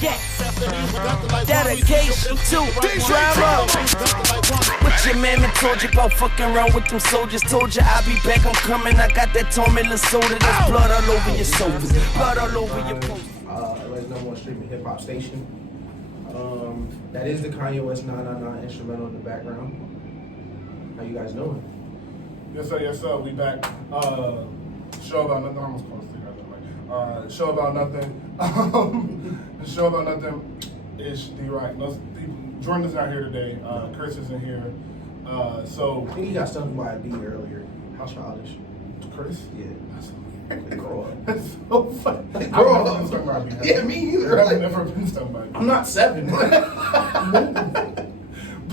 Yeah. Dedication to drama. What your mammy told you about fucking around with them soldiers? Told you I'll be back, I'm coming. I got that Tommy soda. There's blood all over your sofas, blood all over your posters. LA's #1 streaming hip hop station. That is the Kanye West 999 instrumental in the background. How you guys doing? Yes sir, we back. Show about nothing. I almost close to that. Show about nothing. The show about nothing is Drock. Jordan is not here today. Chris isn't here. So I think he got stung by a bee earlier. How childish. Chris? Yeah. Grow up. That's so funny. Like, grow I've never up. been stung by a bee. Yeah, me either. I've never been stung by a bee. I'm not 7.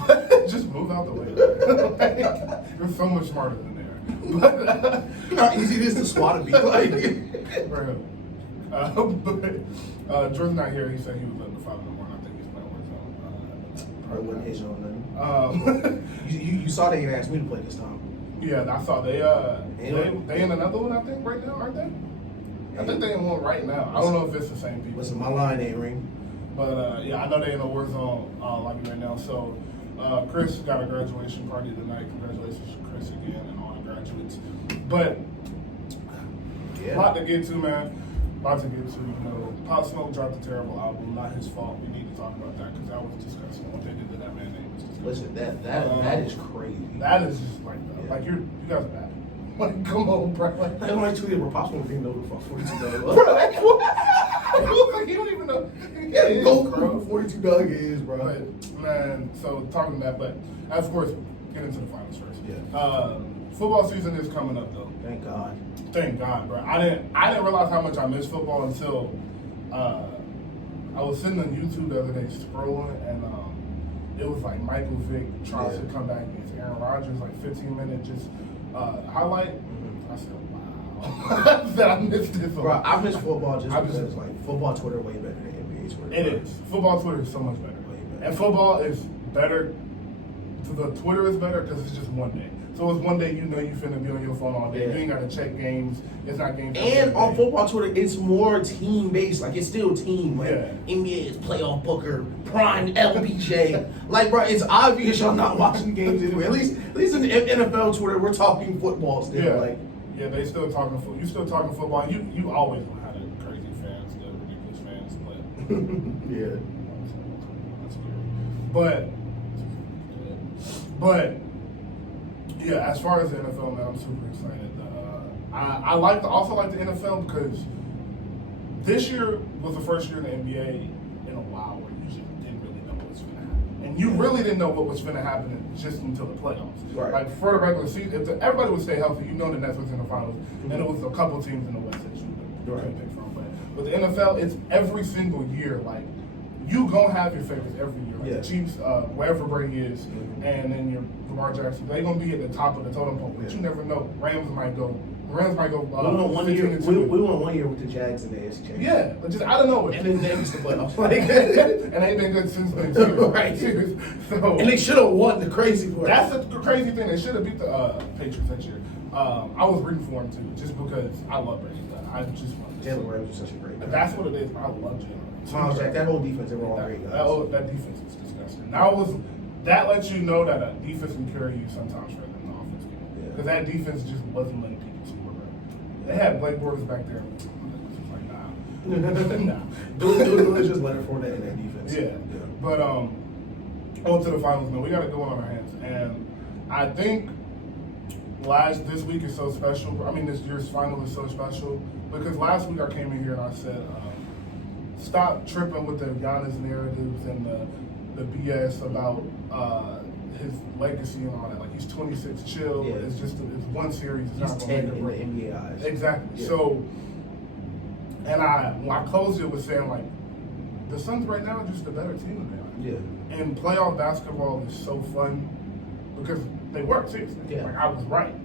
But just move out the way. You're so much smarter than there. But You know how easy it is to swat a bee. Like, for him. But Jordan's not here. He said he was up to 5 in the morning. I think he's playing Warzone. probably wouldn't hit you on nothing. You saw they didn't ask me to play this time. Yeah, I saw they in another one. I think right now, aren't they? I think they in one right now. I don't know if it's the same people. Listen, my line ain't ring. But yeah, I know they in a Warzone lobby right now. So Chris got a graduation party tonight. Congratulations to Chris again and all the graduates. But a lot to get to, man. A lot to get to. You know, Pop Smoke dropped a terrible album. Not his fault. We need to talk about that because that was disgusting. What they did to that man's name was disgusting. Listen, that is crazy. That is just like you guys are bad. Like, come on, bro. Like, I only tweeted where Pop Smoke didn't know who the fuck $42 was. bro, like, what? It looks like he don't even know. Yeah, go who $42 is, bro. But, man, so talking that, but of course, get into the finals first. Yeah. Football season is coming up though. Thank God. Thank God, bro. I didn't realize how much I miss football until I was sitting on YouTube the other day scrolling, and it was like Michael Vick tries to come back against Aaron Rodgers, like 15-minute just highlight. I said, wow. That I missed this. Bro, I miss football just because like football Twitter way better than NBA Twitter. It is. Football Twitter is so much better. And football is better. The Twitter is better because it's just one day. So it's one day you know you finna be on your phone all day. Yeah. You ain't gotta check games. It's not games. And on football Twitter, it's more team based. Like it's still team. Like Yeah. NBA is playoff Booker, prime LBJ. Like, bro, it's obvious y'all not watching games anyway. At least in the NFL Twitter, we're talking football still. Yeah. Like, yeah, they still talking football. You still talking football. You always gonna have the crazy fans, the ridiculous fans, but yeah. that's scary. But yeah, as far as the NFL, man, I'm super excited. I also like the NFL because this year was the first year in the NBA in a while where you just didn't really know what was going to happen, and you really didn't know what was going to happen just until the playoffs. Right. Like for the regular season, if everybody would stay healthy, you know the Nets was in the finals, and it was a couple teams in the West that you could pick from. But with the NFL, it's every single year. Like you gonna have your favorites every year. Like the Chiefs, wherever Brady is, and then your Lamar Jackson, they're gonna be at the top of the totem pole. But you never know. Rams might go. We won 1 year. We won 1 year with the Jags in the AFC Championship. Yeah, but just out of nowhere. And then they missed the playoffs. Like, and they've been good since then too. Right. So, and they should have won the crazy part. That's the crazy thing. They should have beat the Patriots that year. I was rooting for them too, just because I love Brady. I just want Jalen Rams is such a great guy. That's what it is. I love Jalen. Miles Jack, that whole defense, they were all great guys. That defense is disgusting. That lets you know that a defense can carry you sometimes rather than an offense can. Because that defense just wasn't letting people score. They had Blake Bortles back there. Like, nah. Just let it for that in that defense. Yeah. But on to the finals, man. We got to go on our hands. And I think this week is so special. I mean, this year's final is so special because last week I came in here and I said, stop tripping with the Giannis narratives and the BS about his legacy and all that. Like, he's 26, chill. Yeah. It's just it's one series. It's He's not 10 going to in the NBA eyes. Exactly. Yeah. So, and when I closed it with saying, like, the Suns right now are just a better team than they are. Yeah. And playoff basketball is so fun because they work, seriously. Yeah. Like, I was right.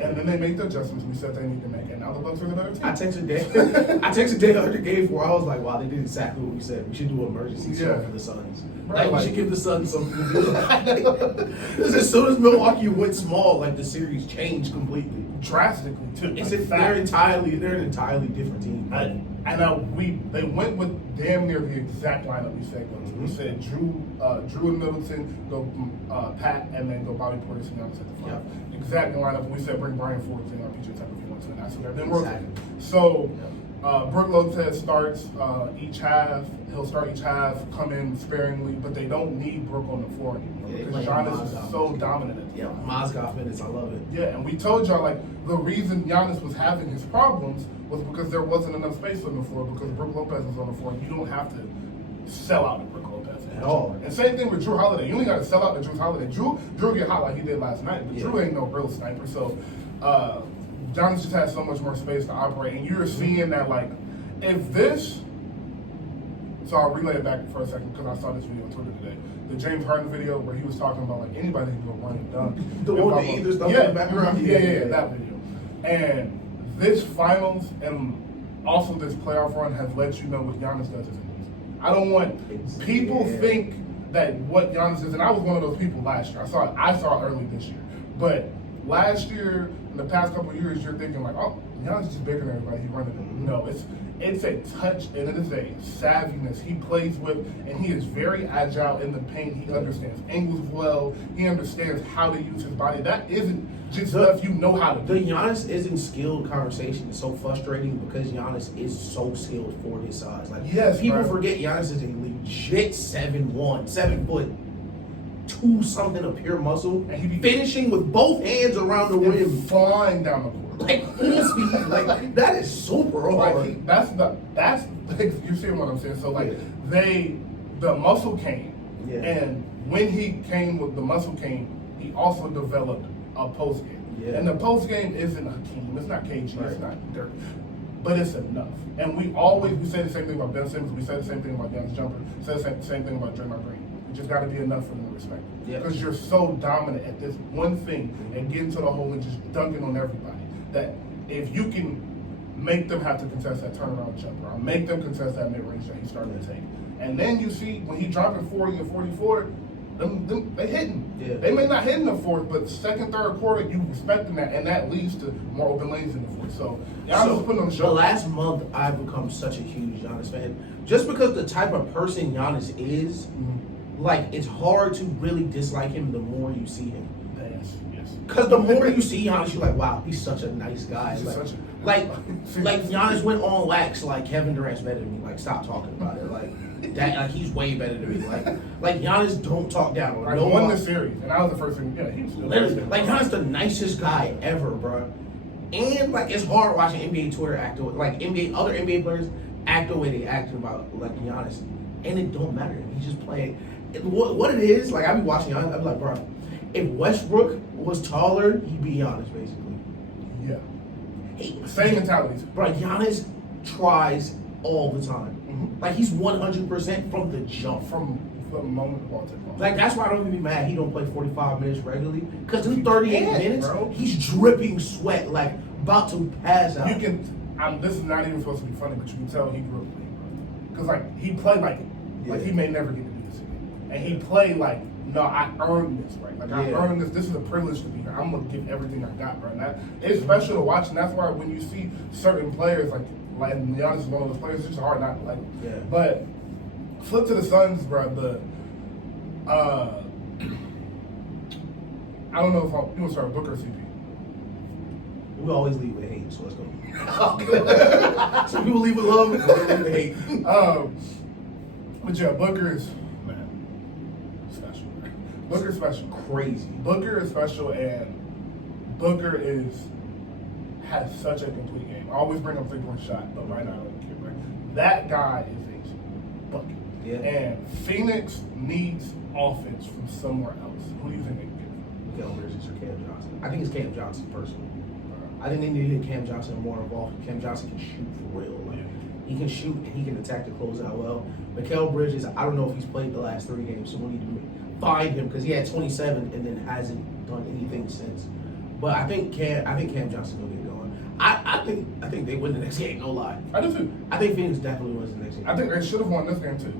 And then they make the adjustments we said they need to make, and now the Bucks are the better team. I texted Dave after game 4. I was like, wow, they did exactly what we said. We should do an emergency show for the Suns. Right, we should give the Suns something to do. Because as soon as Milwaukee went small, like the series changed completely. Drastically, too. They're an entirely different team. And they went with damn near the exact lineup we said go to. We said Drew and Middleton, go Pat, and then go Bobby Portis and Giannis at the 5. Yep. Exact lineup. We said bring Brian Ford in our PJ Tucker if he wants to, and that's what they're doing. Exactly. So Brook Lopez starts each half. He'll start each half, come in sparingly, but they don't need Brook on the floor anymore because Giannis is so dominant. Yeah, Mozgov minutes, I love it. Yeah, and we told y'all, like, the reason Giannis was having his problems was because there wasn't enough space on the floor because Brook Lopez was on the floor. And you don't have to sell out to Brook Lopez at all. And same thing with Drew Holiday. You only got to sell out to Drew Holiday. Drew get hot like he did last night, but Drew ain't no real sniper. So Giannis just has so much more space to operate. And you're seeing that, like, if this... So I'll relay it back for a second because I saw this video on Twitter today. The James Harden video where he was talking about like anybody can go run and dunk. The one that either stuff in the background. Yeah, that video. And this finals and also this playoff run has let you know what Giannis does as a I don't want people think that what Giannis is, and I was one of those people last year. I saw it early this year. But last year, in the past couple of years, you're thinking like, oh, Giannis is just bigger than everybody. He's running them. No, it's a touch and it is a savviness he plays with, and he is very agile in the paint. He understands angles well. He understands how to use his body. That isn't just stuff you know how to do. The Giannis isn't skilled conversation is so frustrating because Giannis is so skilled for his size. Like, yes, people bro. forget Giannis is a legit 7'1", 7 foot. 2 something of pure muscle, and he be finishing with both hands around the rim, flying down the court like full speed. Like that is super hard. Like, that's you see what I'm saying. So like the muscle came, and when he came with the muscle came, he also developed a post game. Yeah. And the post game isn't Hakeem, it's not KG, it's not Dirk, but it's enough. And we say the same thing about Ben Simmons. We say the same thing about Dennis Jumper. We say the same thing about Draymond Green. Just got to be enough for them to respect you. Because you're so dominant at this one thing and getting to the hole and just dunking on everybody that if you can make them have to contest that turnaround jumper or make them contest that mid-range that he started to take. And then you see when he dropping 40 and 44, they hitting. Yeah. They may not hit in the fourth, but second, third quarter, you respecting that, and that leads to more open lanes in the fourth. So, Giannis putting on the show. The last month, I've become such a huge Giannis fan. Just because the type of person Giannis is, like, it's hard to really dislike him the more you see him. Yes. Because the more you see Giannis, you're like, wow, he's such a nice guy. Like Giannis went on wax like Kevin Durant's better than me. Like, stop talking about it. Like that. Like he's way better than me. Like Giannis don't talk down. I won the series, and that was the first thing. Yeah, he was still literally like Giannis the nicest guy ever, bro. And like it's hard watching NBA Twitter act like other NBA players act the way they act about like Giannis, and it don't matter. He's just playing. What it is, like I be watching Giannis, I be like, bro, if Westbrook was taller, he'd be Giannis basically. Yeah. Same mentality. Bro, Giannis tries all the time. Mm-hmm. Like he's 100% from the jump. From the moment the ball takes off. Like that's why I don't even be mad he don't play 45 minutes regularly. Because in 38 minutes, bro, he's dripping sweat, like about to pass out. You can. This is not even supposed to be funny, but you can tell he grew up with me, bro. Because like he played like he may never get to do this again, and he played like, no, I earned this, right? Like I earned this. This is a privilege to be here. I'm gonna give everything I got, bro. And that it's special to watch, and that's why when you see certain players like Giannis is one of those players, it's just hard not to like. Yeah. But flip to the Suns, bro. I don't know if you want to start Booker or CP. We always leave with hate, so let's go. Some people leave with love, and we leave with hate. But yeah, Booker is special. Booker's special. Crazy. Booker is special, and Booker has such a complete game. I always bring up 3-point shot, but right now I don't care. Right? That guy is a bucket. Yeah. And Phoenix needs offense from somewhere else. Who do you think they can get? Mikal Bridges or Cam Johnson. I think it's Cam Johnson personally. I think they need to get Cam Johnson more involved. Cam Johnson can shoot for real. Like, he can shoot and he can attack the closeout well. Mikal Bridges, I don't know if he's played the last 3 games, so we need to find him because he had 27 and then hasn't done anything since. But I think Cam Johnson will get going. I think they win the next game. No lie. I do too. I think Phoenix definitely wins the next game. I think they should have won this game too.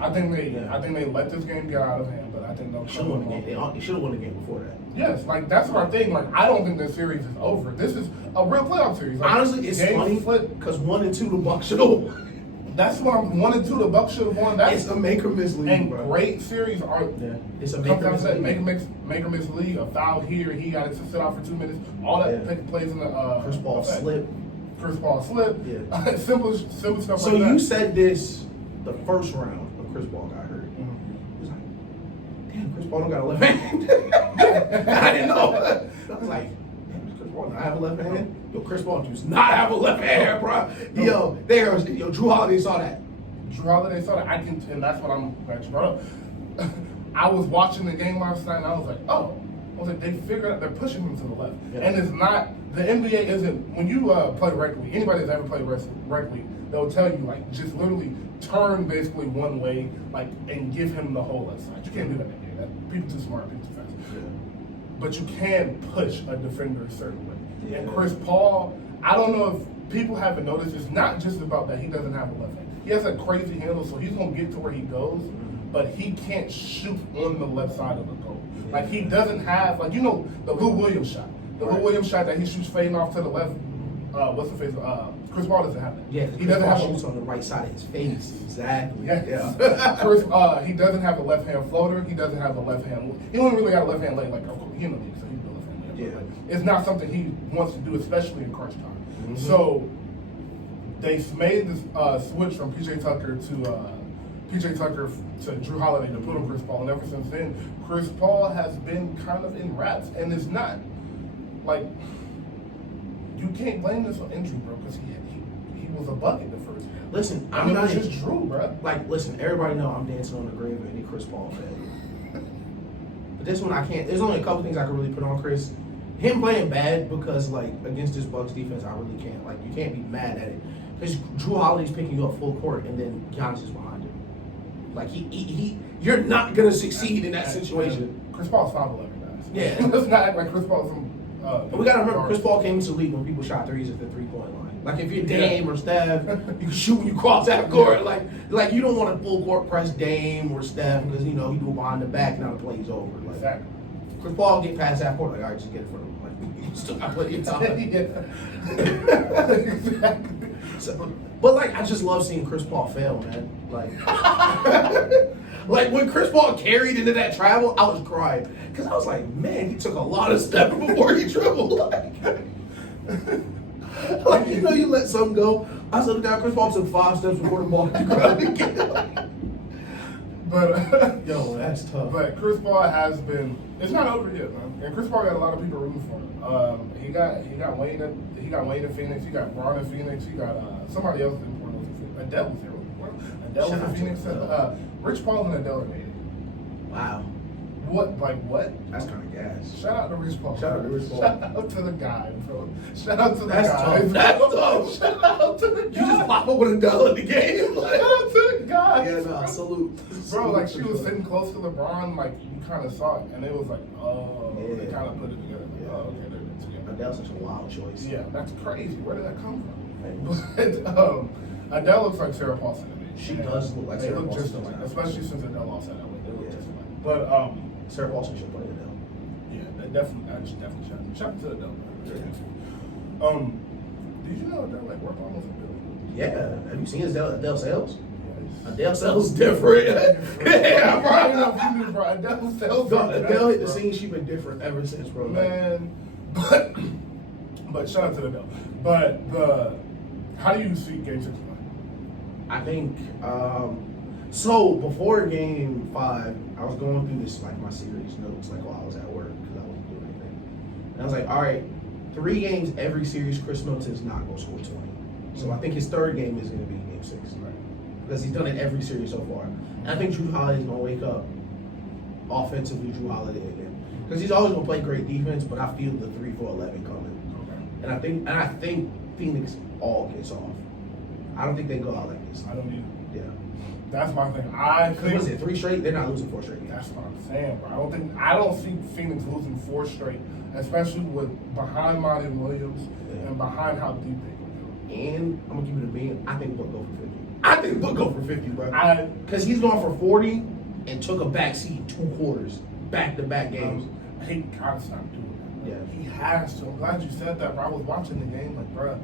I think they let this game get out of hand, but I think they'll Should have won the game. They should have won the game before that. Yes, like that's our thing. Like I don't think this series is over. This is a real playoff series. Like, Honestly, it's funny because 1 and 2 the Bucks should have won. That's what I'm 1 and 2. The Bucks should have won. That's It's a make or miss league, and bro. great series are. Yeah, it's a make or miss league. Make or miss league. A foul here, he got to sit out for 2 minutes. All that plays in the Chris Paul effect. slip. Chris Paul slip. Yeah. simple stuff. So like that. you said this the first round when Chris Paul got hurt. Mhm. He was like, damn, Chris Paul don't got a left hand. I didn't know. I was like, damn, does Chris Paul not have a left hand? Yo, Chris Paul does not have a left hand, bro. Yo, Drew Holiday saw that. Drew Holiday saw that. And that's what I'm glad you brought up. I was watching the game last night and I was like, they figured out they're pushing him to the left. Yeah. And it's not, the NBA isn't, when you play rec league, anybody that's ever played rec league, they'll tell you, like, just literally turn basically one way, like, and give him the whole left side. You can't do that in the game. People too smart, people too fast. Yeah. But you can push a defender a certain way. Yeah. And Chris Paul, I don't know if people haven't noticed, it's not just about that he doesn't have a left hand. He has a crazy handle, so he's going to get to where he goes, but he can't shoot on the left side of the goal. Like, he doesn't have, like, you know, the Lou Williams shot. The Lou Williams shot that he shoots fading off to the left. What's the face? Chris Paul doesn't have that. Yeah, he doesn't have shoots on the right side of his face. Exactly. Yeah. He doesn't have a left hand floater. He doesn't have a left hand. He don't really got a left hand leg. Like, of course, he in the league, so he can do a left hand leg. Yeah. But it's not something he wants to do, especially in crunch time. So they made this switch from PJ Tucker to Drew Holiday to put on Chris Paul, and ever since then, Chris Paul has been kind of in wraps, and it's not like you can't blame this on injury, bro, because he was a bucket the first game. Listen, I'm not just Drew, bro. Like, listen, everybody know I'm dancing on the grave of any Chris Paul fan. But this one I can't. There's only a couple things I can really put on Chris. Him playing bad because, like, against this Bucks defense, I really can't. Like, you can't be mad at it. Because Drew Holiday's picking you up full court, and then Giannis is behind him. Like, you're not going to succeed in that situation. Chris Paul's 5'11", guys. Yeah. Let's not act like Chris Paul's some... And we got to remember, Chris Paul came into the league when people shot threes at the three-point line. Like, if you're Dame or Steph, you can shoot when you cross half court. Like you don't want to full court press Dame or Steph because, you know, he go behind the back, now the play's over. Like, exactly. Chris Paul get past half court, like, all right, just get it for him. Like, you still got plenty of time. Exactly. So, but, like, I just love seeing Chris Paul fail, man. Like, like when Chris Paul carried into that travel, I was crying. Because I was like, man, he took a lot of steps before he dribbled. Like, you know, you let something go. I said, down, Chris Paul took 5 steps before the ball hit the ground again. But, yo, that's tough. But Chris Paul has been, it's not over yet, man. And Chris Paul got a lot of people rooting for him. He got Wayne in Phoenix, he got Braun in Phoenix, he got somebody else in Portland in Phoenix. Adele was here. Adele was in Phoenix. Rich Paul and Adele are dating. Wow. What? That's kind of gas. Shout out to Rich Paul. Shout out to Rich Paul. Shout out to the guy, bro. Shout out to the That's guy. tough. That's tough. Shout out to the guy. You just pop up with Adele in the game. Shout out to the guy. Yeah, no, salute. Bro, like, she was sitting close to LeBron, like, you kind of saw it, and it was like, oh, Yeah. they kind of put it together. Like, Yeah. oh, okay, they're together. Adele's such a wild choice. Yeah, that's crazy. Where did that come from? But Adele looks like Sarah Paulson to me. She does look like they Sarah look just Paulson. alike, especially since Adele lost that way. They look Yeah. just alike. But Sarah Paulson should play Adele. yeah, that definitely, I should definitely shout out to Adele. Yeah. Did you know Adele like worked almost a billion? Yeah. Have you seen Adele sales? Yes. Adele sells different. Yeah, I don't know if you knew, bro. Adele sells. Adele hit the scene. She's been different ever since, bro. Man, but shout out to Adele. But how do you see Game 6 tonight? I think, so before Game 5, I was going through this, like, my series notes, like, while I was at work, because I wasn't doing anything. And I was like, all right, 3 games every series, Chris Middleton's not going to score 20. So I think his third game is going to be Game 6. Right. Because he's done it every series so far. And I think Drew Holiday's going to wake up offensively Drew Holiday again. Because he's always going to play great defense, but I feel the 3 for 11 coming. Okay. And I think Phoenix all gets off. I don't think they go out like this. I don't either. Yeah. That's my thing. I think Was it 3 straight? They're not losing 4 straight games. that's what I'm saying, bro. I don't see Phoenix losing 4 straight, especially with behind Monty Williams and behind how deep they go. And I'm gonna give it a bean. I think we'll go for 50. I think Book go for 50, bro. Because he's going for 40 and took a backseat 2 quarters, back-to-back games. He gotta stop doing that. Yeah. He has to. I'm glad you said that, bro. I was watching the game, like, bro,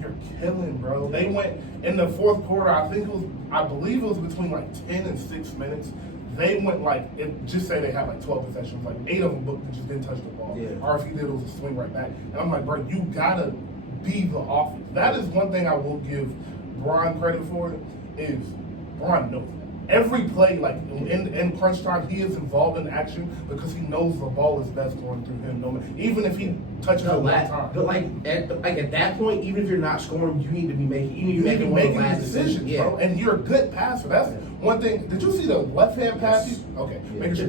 you're killing, bro. They went in the fourth quarter. I believe it was between like 10 and 6 minutes. They went like, just say they had like 12 possessions, like 8 of them Book just didn't touch the ball. Yeah. Or if he did, it was a swing right back. And I'm like, bro, you gotta be the offense. That is one thing I will give Bron credit for, is Bron knows that. Every play, like in crunch time, he is involved in action because he knows the ball is best going through him. Even if he touches it one time. But at that point, even if you're not scoring, you need to be making decisions, bro. And you're a good passer. That's one thing. Did you see the left hand pass? Yes. Okay, Yeah. making sure.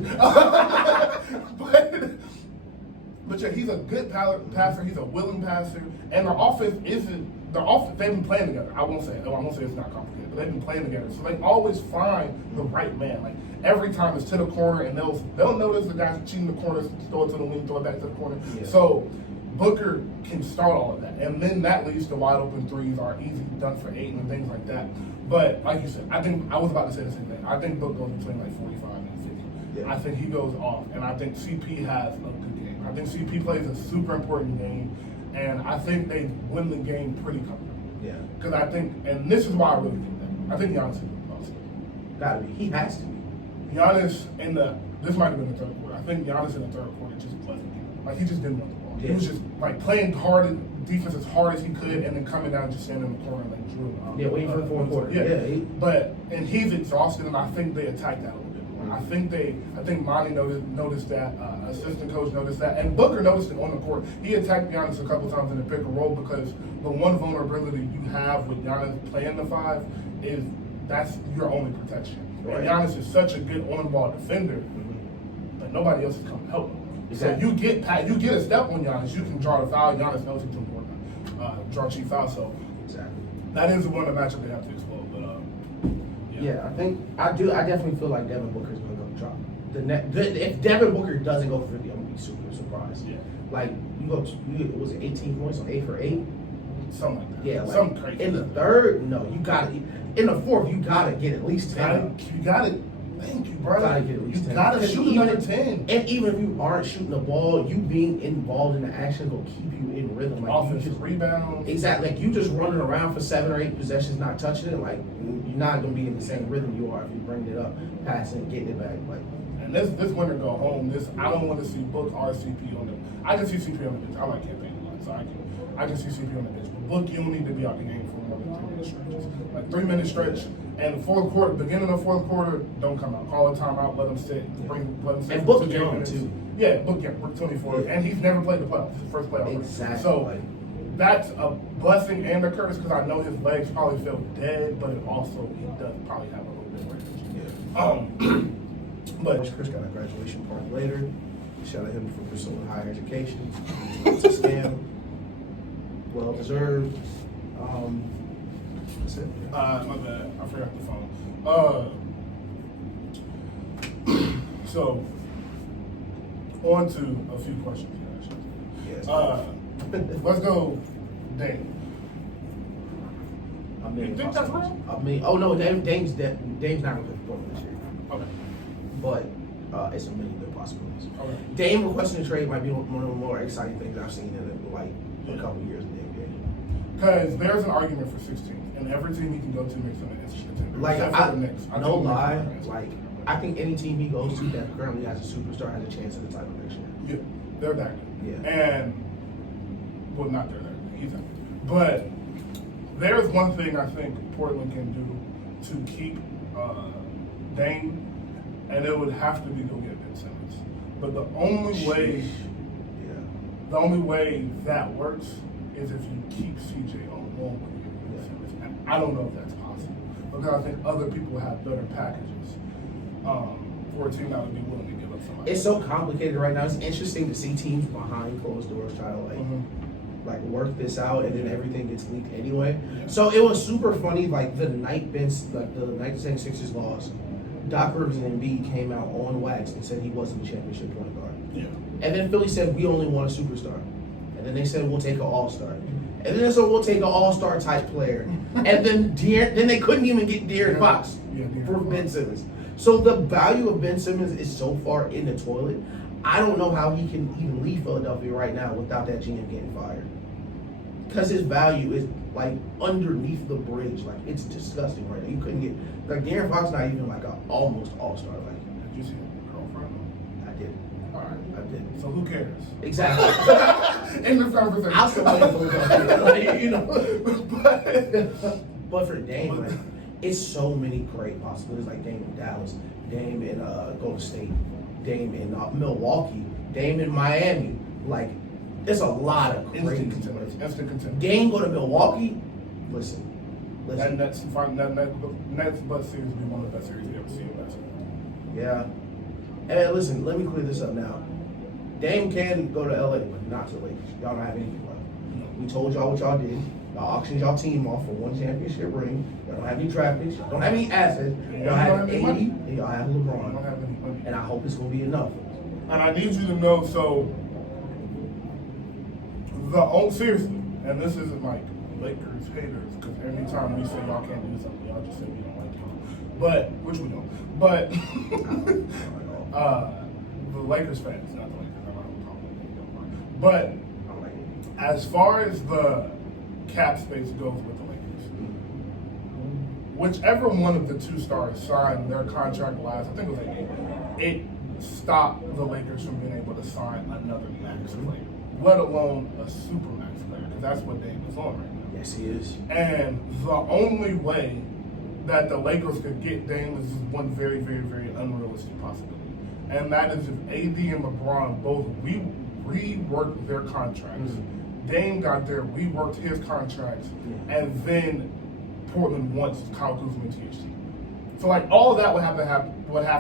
But yeah, he's a good passer. He's a willing passer, and the offense isn't. They've been playing together. I won't say it's not complicated, but they've been playing together. So they always find the right man. Like every time it's to the corner, and they'll notice the guys cheating the corners, throw it to the wing, throw it back to the corner. Yeah. So Booker can start all of that, and then that leads to wide open threes, are easy done for 8 and things like that. But like you said, I was about to say the same thing. I think Book goes between like 45 and 50. Yeah. I think he goes off, and I think CP has a good game. I think CP plays a super important game. And I think they win the game pretty comfortably. Yeah. Because I think, and this is why I really think that. I think Giannis is the boss. Gotta be. He has to be. Giannis this might have been the third quarter. I think Giannis in the third quarter just wasn't. Like, he just didn't want the ball. Yeah. He was just, like, playing defense as hard as he could, and then coming down and just standing in the corner like Drew. Waiting for the fourth quarter. Yeah. And he's exhausted, and I think they attacked that a little bit more. I think Monty noticed that, assistant coach noticed that, and Booker noticed it on the court. He attacked Giannis a couple times in the pick and roll because the one vulnerability you have with Giannis playing the 5 is that's your only protection. Right. And Giannis is such a good on-ball defender, but nobody else is coming to help him. Exactly. So you get a step on Giannis, you can draw the foul. Giannis knows he's important. Draw cheap foul. So Exactly. that is the one matchup they have to explode. But I definitely feel like Devin Booker's gonna go drop. If Devin Booker doesn't go for 50, I'm gonna be super surprised. Yeah. Like was it 18 points on 8 for 8? something like that. Yeah, like, something crazy. in the third, no, you got it. In the fourth, you gotta get at least 10. You got it. Thank you, brother. Gotta get at least 10. You gotta shoot another 10. And even if you aren't shooting the ball, you being involved in the action will keep you in rhythm. Like Offensive rebounds. Exactly. Like you just running around for 7 or 8 possessions, not touching it. Like you're not gonna be in the same rhythm you are if you bring it up, passing, getting it back. Like. And this winter go home. I don't want to see Book or CP on them. I can see CP on the bench. I like campaign a lot, so I can see CP on the bench. But Book, you don't need to be out the game for more than 3 minute stretches. Like 3 minute stretch, and the fourth quarter, beginning of fourth quarter, don't come out. Call a timeout, let them sit, let them sit. And for Book 2 young minutes. too. Yeah, Book young, 24, Yeah. and he's never played the playoffs. His first playoff. Exactly. So that's a blessing and a curse because I know his legs probably feel dead, but it also he does probably have a little bit of energy. But Chris got a graduation party later. Shout out him for pursuing higher education. It's a scam. Well deserved. That's it. my bad. I forgot the phone. So, on to a few questions here, actually. Yes. Let's go, Dame. I mean, You think that's real? oh no, Dame's not going to perform this year. Okay. But it's a million good possibilities. Okay. Dame requesting a trade might be one of the more exciting things I've seen in like a couple years in the NBA. Because there's an argument for 16, and every team he can go to makes him an instant contender. Like Except for the Knicks. I no think the lie, Knicks are like I think any team he goes to that currently has a superstar has a chance at the title next year. Yeah, they're that good. Yeah. And, well, not they're that good. He's that good. But there's one thing I think Portland can do to keep Dame, and it would have to be go get Ben Simmons. But the only way that works is if you keep CJ on loan when you get Ben Simmons. And I don't know if that's possible because I think other people have better packages for a team that would be willing to give up somebody. It's so complicated right now. It's interesting to see teams behind closed doors try to like work this out, and then everything gets leaked anyway. Yeah. So it was super funny. Like the night the 76ers lost, Doc Rivers and Embiid came out on wax and said he wasn't the championship point guard. Yeah. And then Philly said we only want a superstar, and then they said we'll take an all-star. And then so we'll take an all-star type player. And then they couldn't even get De'Aaron Fox for Ben Simmons. So the value of Ben Simmons is so far in the toilet. I don't know how he can even leave Philadelphia right now without that GM getting fired. Because his value is like underneath the bridge. Like it's disgusting right now. You couldn't get like De'Aaron Fox not even like an almost all-star. Like Did you see the girlfriend? I did. All right. I did. So who cares? Exactly. In this conversation. I'll still play Philadelphia. Like, you know. But for Dame, like, it's so many great possibilities. Like Dame in Dallas, Dame in Golden State, Dame in Milwaukee, Dame in Miami. Like, there's a lot of great Instant contender. Dame go to Milwaukee. Listen. That Nets Bucks series will be one of the best series you've ever seen in basketball. Yeah. And listen, let me clear this up now. Dame can go to LA, but not to the Lakers. Y'all don't have anything left. We told y'all what y'all did. Y'all auctioned y'all team off for one championship ring. Y'all don't have any draft picks. Y'all don't have any assets. Y'all have 80, and y'all have LeBron. Don't have any money. And I hope it's going to be enough. And I need you to know, so seriously, and this isn't like Lakers haters, because anytime we say y'all can't do something, y'all just say we don't like y'all. But, which we don't. But, the Lakers fans, not the Lakers, I'm not talking about. But, as far as the cap space goes with the Lakers, whichever one of the two stars signed their contract last, I think it was it stopped the Lakers from being able to sign another max player, let alone a super max player, because that's what Dame is on right now. Yes, he is. And the only way that the Lakers could get Dame is one very, very, very unrealistic possibility. And that is if AD and LeBron both reworked their contracts. Dame got there, reworked his contracts, and then Portland wants Kyle Kuzma and THT. So like all of that would have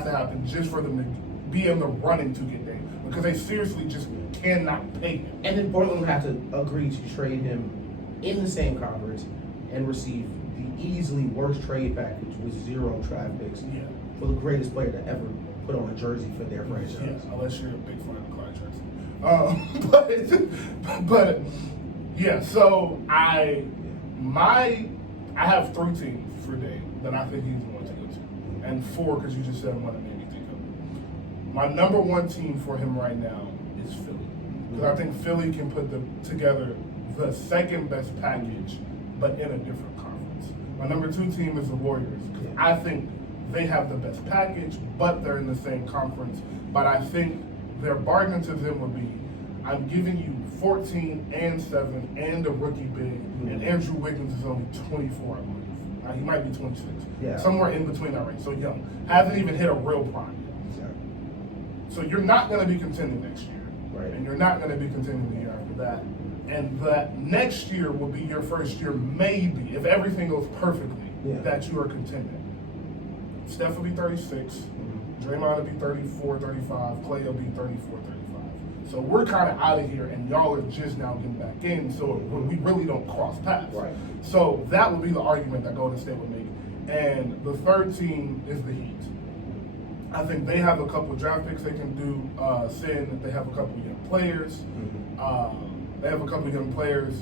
to happen just for them to be in the running to get Dame, because they seriously just cannot pay him. And then Portland would have to agree to trade him in the same conference and receive the easily worst trade package with 0 draft picks for the greatest player to ever put on a jersey for their franchise. Yeah, unless you're a big fan of Clyde Drexler. But yeah, so I have 3 teams for Dame that I think he's going to go to, and 4 because you just said one that made me think of. My number 1 team for him right now is Philly, because I think Philly can put together the second best package, but in a different conference. My number 2 team is the Warriors, because I think they have the best package, but they're in the same conference. But I think their bargain to them would be, I'm giving you 14 and 7 and a rookie big, and Andrew Wiggins is only 24, I believe. Now, he might be 26. Yeah. Somewhere in between that range. So young. Hasn't even hit a real prime yet. So you're not going to be contending next year. Right. And you're not going to be contending the year after that. And that next year will be your first year, maybe, if everything goes perfectly, that you are contending. Steph will be 36. Draymond will be 34, 35. Clay will be 34, 35. So we're kind of out of here, and y'all are just now getting back in, so we really don't cross paths. Right. So that would be the argument that Golden State would make. And the third team is the Heat. I think they have a couple of draft picks they can do, send. They have a couple of young players. They have a couple of young players.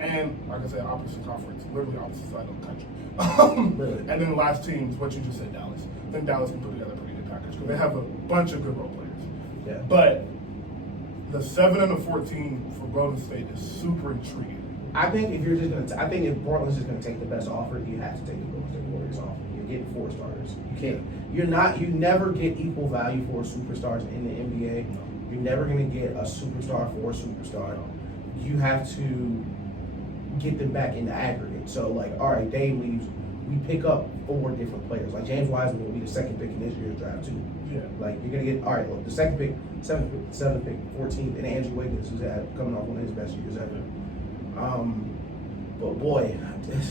And, like I said, opposite conference, literally opposite side of the country. And then the last team is what you just said, Dallas. I think Dallas can put together a pretty good package because they have a bunch of good role players. Yeah. But the 7 and the 14 for Golden State is super intriguing. I think if Portland's just gonna take the best offer, you have to take the Golden State Warriors offer. You're getting 4 starters. You can't. You never get equal value for superstars in the NBA. You're never gonna get a superstar for a superstar. You have to get them back in the aggregate. So like, all right, Dame leaves. We pick up 4 different players. Like James Wiseman will be the second pick in this year's draft too. Yeah. Like you're gonna get look, the second pick, 7th pick, 14th, and Andrew Wiggins, who's coming off one of his best years ever. But boy,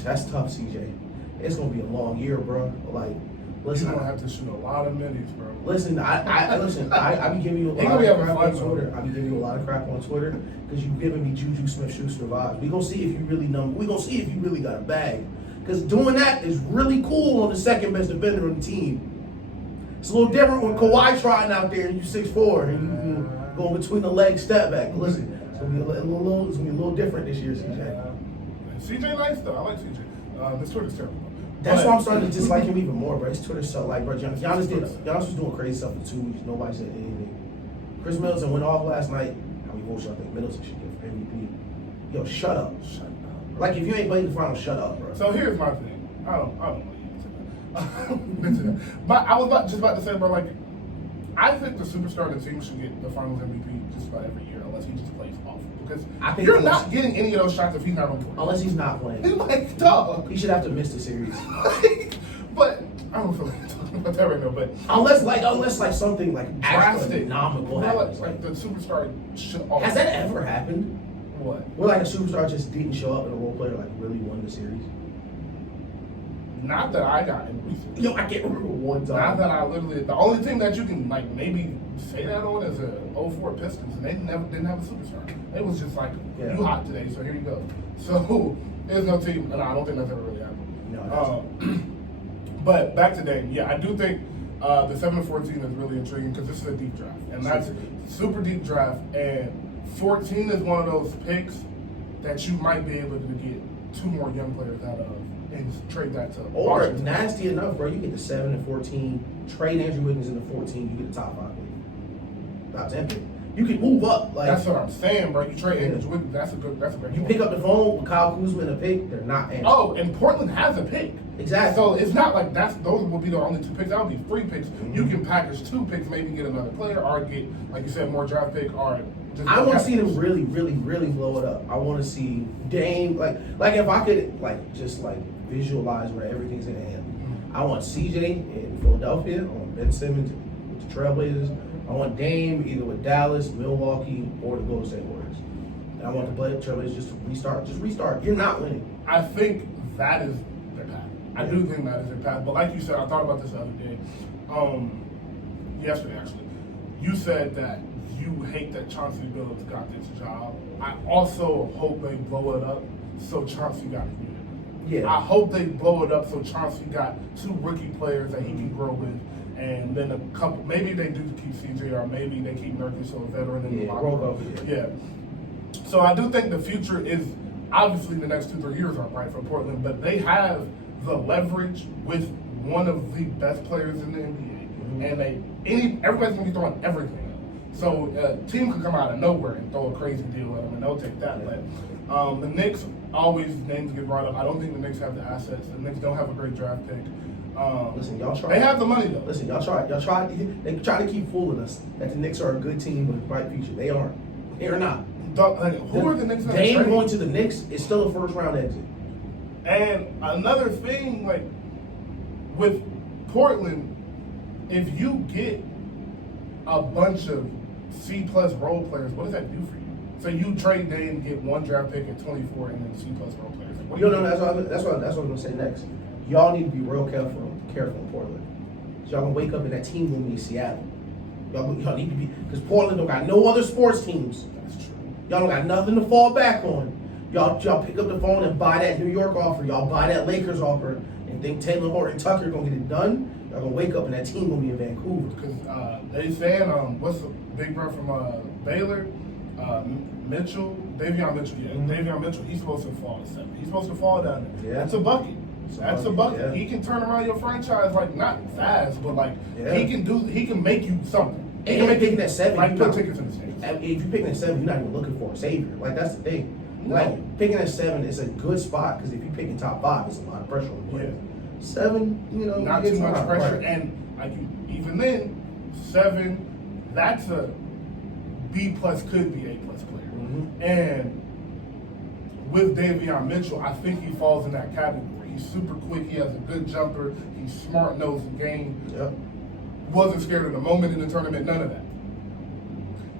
that's tough, CJ. It's gonna be a long year, bro. Like, listen, You're gonna have to shoot a lot of minis, bro. Listen, I be giving you a lot of crap on Twitter. I be giving you a lot of crap on Twitter because you giving me Juju Smith-Schuster vibes. We gonna see if you really know. We gonna see if you really got a bag. Because doing that is really cool on the second best defender on the team. It's a little different when Kawhi trying out there and you 6'4" and you going between the legs step back. Listen, it's gonna be a little different this year, CJ. CJ nice though. I like CJ. This Twitter's terrible. That's why I'm starting to dislike him even more, bro. His Twitter stuff, like, bro, Giannis was doing crazy stuff for 2 weeks. Nobody said anything. Chris Middleton went off last night. How many votes y'all think Middleton should get for MVP? Yo, shut up. Shut up. Like, if you ain't played the final, shut up, bro. So here's my thing. I don't know what you said. But I was just about to say, bro, like, I think the superstar of the team should get the finals MVP just about every year, unless he just plays awful. Because I think you're not getting any of those shots if he's not on court. Unless he's not playing. Like, dog. He should have to miss the series. But I don't feel like talking about that right now. But Unless something like drastic, astronomical happens. like the superstar should. Has that ever happened? What? Where like a superstar just didn't show up and a role player like really won the series? Not that I got in recent. Yo, I can't remember one time. Not that I literally. The only team that you can like maybe say that on is a 04 Pistons, and they didn't have a superstar. It was just like you hot today, so here you go. So there's no team, and I don't think that's ever really happened. No. But back to Dame, yeah, I do think the 7-14 is really intriguing because this is a deep draft, and that's super deep draft, and 14 is one of those picks that you might be able to get 2 more young players out of and trade that to Or Washington. nasty enough, bro, you get the 7 and 14, trade Andrew Wiggins in the 14, you get the top 5 pick. Top 10 pick. You can move up. Like That's what I'm saying, bro. You trade Andrew Wiggins, that's a great you point. pick up the phone with Kyle Kuzma and a pick, they're not answering. Oh, and Portland has a pick. Exactly. So it's not like those will be the only 2 picks. That would be 3 picks. You can package 2 picks, maybe get another player, or get, like you said, more draft pick, or just I want to see them really, really, really blow it up. I want to see Dame, like if I could, just visualize where everything's in hand. I want CJ in Philadelphia. I want Ben Simmons with the Trailblazers. I want Dame either with Dallas, Milwaukee, or the Golden State Warriors. And I want the Trailblazers just to restart. Just restart. You're not winning. I think that is their path. I do think that is their path. But like you said, I thought about this the other day. Yesterday, actually. You said that you hate that Chauncey Billups got this job. I also hope they blow it up so Chauncey got it. Yeah. I hope they blow it up so Chauncey got 2 rookie players that he can grow with. And then a couple, maybe they do keep CJ, or maybe they keep Nurkic, so a veteran in the locker room. Yeah. So I do think the future is, obviously the next 2-3 years aren't right for Portland, but they have the leverage with one of the best players in the NBA, and everybody's gonna be throwing everything at them. So a team could come out of nowhere and throw a crazy deal at them, and they'll take that. But the Knicks, always names get brought up. I don't think the Knicks have the assets. The Knicks don't have a great draft pick. Listen, y'all try. They have the money though. Listen, y'all try. They try to keep fooling us that the Knicks are a good team with a bright future. They aren't. They are not. Who are the Knicks going to Dame trade? going to the Knicks is still a first round exit. And another thing, with Portland, if you get a bunch of C+ role players, what does that do for you? So you trade Dame, get 1 draft pick at 24, and then C+ role players. What do you do? That's what I'm gonna say next. Y'all need to be real careful in Portland. Y'all gonna wake up and that team gonna be in Seattle. Y'all need to be, because Portland don't got no other sports teams. That's true. Y'all don't got nothing to fall back on. Y'all pick up the phone and buy that New York offer. Y'all buy that Lakers offer and think Taylor Horton Tucker gonna get it done. Y'all gonna wake up and that team gonna be in Vancouver. Because they saying, what's the big bro from Baylor? Mitchell, Davion Mitchell, Davion Mitchell, he's supposed to fall at 7. He's supposed to fall down there. Yeah. That's a bucket. That's a bucket. Yeah. He can turn around your franchise, not fast, but he can make you something. He can And make picking you, at 7, put tickets in the stands. if you're picking at 7, you're not even looking for a savior. That's the thing. No. Picking at 7 is a good spot because if you're picking top 5, it's a lot of pressure on the player. 7, Not you too get much time, pressure, right. and even then, 7, that's a B+ could be A+ player. And with Davion Mitchell, I think he falls in that category. He's super quick. He has a good jumper. He's smart, knows the game. Yep. Wasn't scared of the moment in the tournament. None of that.